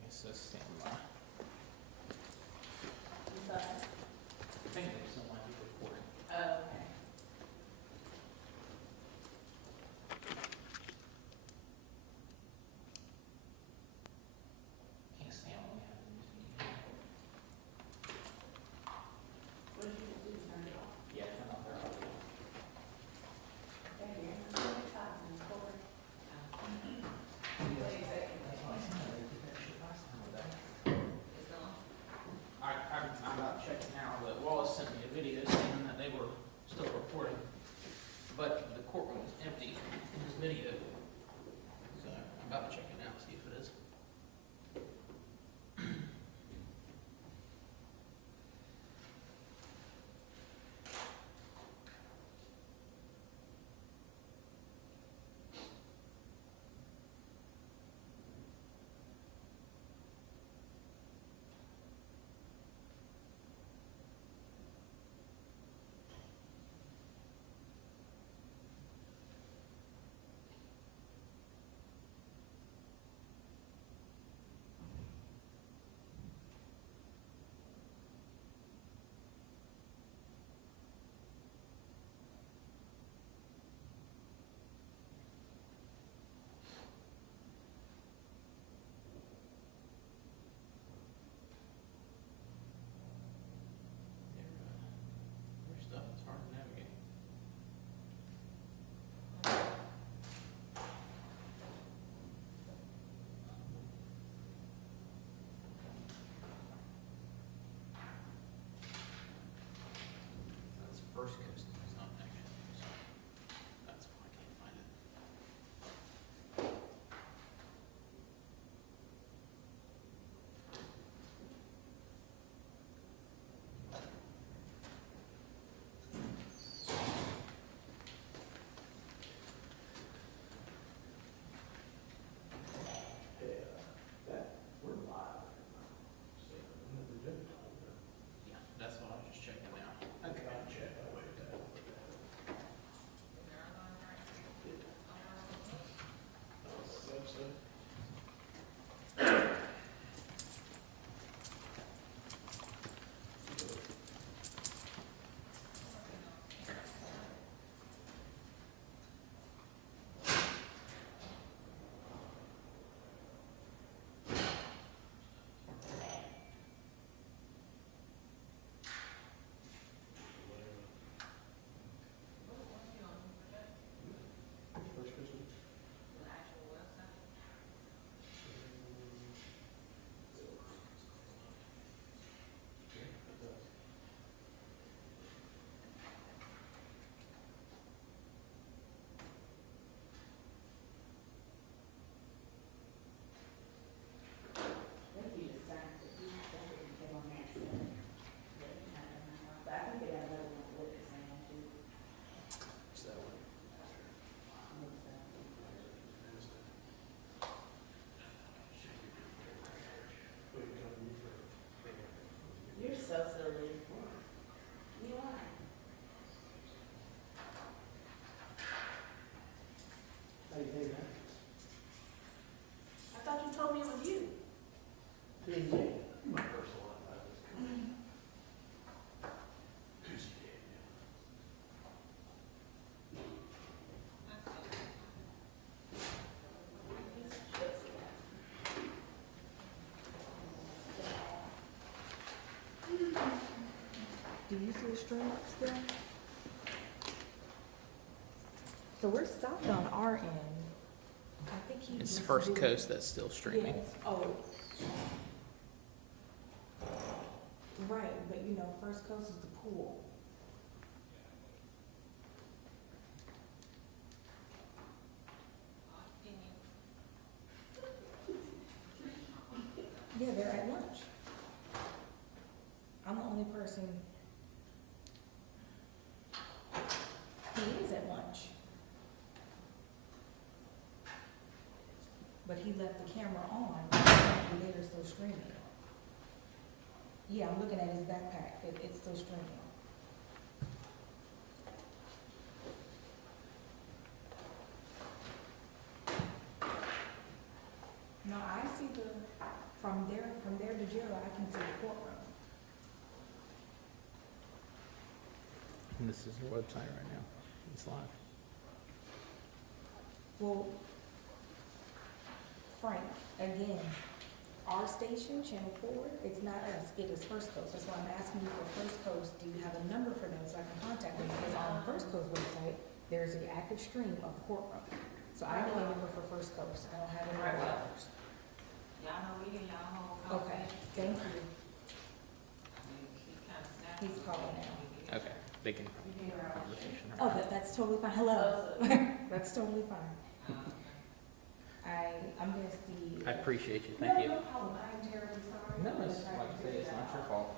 It says standby. I'm sorry. I think there's someone who's recording. Oh, okay. Can't stand when we have to use the meeting. What did you just do, turn it off? Yeah, turn off their audio. Okay, you're not gonna stop and record. What do you say? That's why I said they did that shit last time with that. It's gone. I'm about to check it now, but Wallace sent me a video saying that they were still recording, but the courtroom was empty in his video. So I'm about to check it now, see if it is. Their stuff is hard to navigate. That's First Coast, it's not Action, so that's why I can't find it. We're live. Yeah, that's what I was just checking now. Okay. Check, I'll wait that. First Coast. I think you just signed it. You definitely came on there and said it. But I think they got another one with the same too. What's that one? You're so silly. You are. How do you think that? I thought you told me it was you. My personal life. Do you see a stream up still? So we're stopped on our end. I think he It's just First did- Coast that's still streaming. Yes, oh. Right, but you know, First Coast is the pool. he left the camera on, and they're still streaming. Yeah, I'm looking at his backpack, it's still streaming. No, I see from there to jail, I can see the courtroom. And this is their website right now. It's live. Well, Frank, again, our station, Channel 4, it's not us, it is First Coast. That's why I'm asking you for First Coast. Do you have a number for them so I can contact them? Because on First Coast website, there's an active stream of the courtroom. So I know a number for First Coast. I don't have any other numbers. Y'all know we in y'all whole Okay, thank you. He's calling now. Okay, they can have a conversation. Oh, that's totally fine. Hello. That's totally fine. I'm gonna see. I appreciate you, thank you. No problem. I'm terribly sorry. No, it's, like I say, it's not your fault.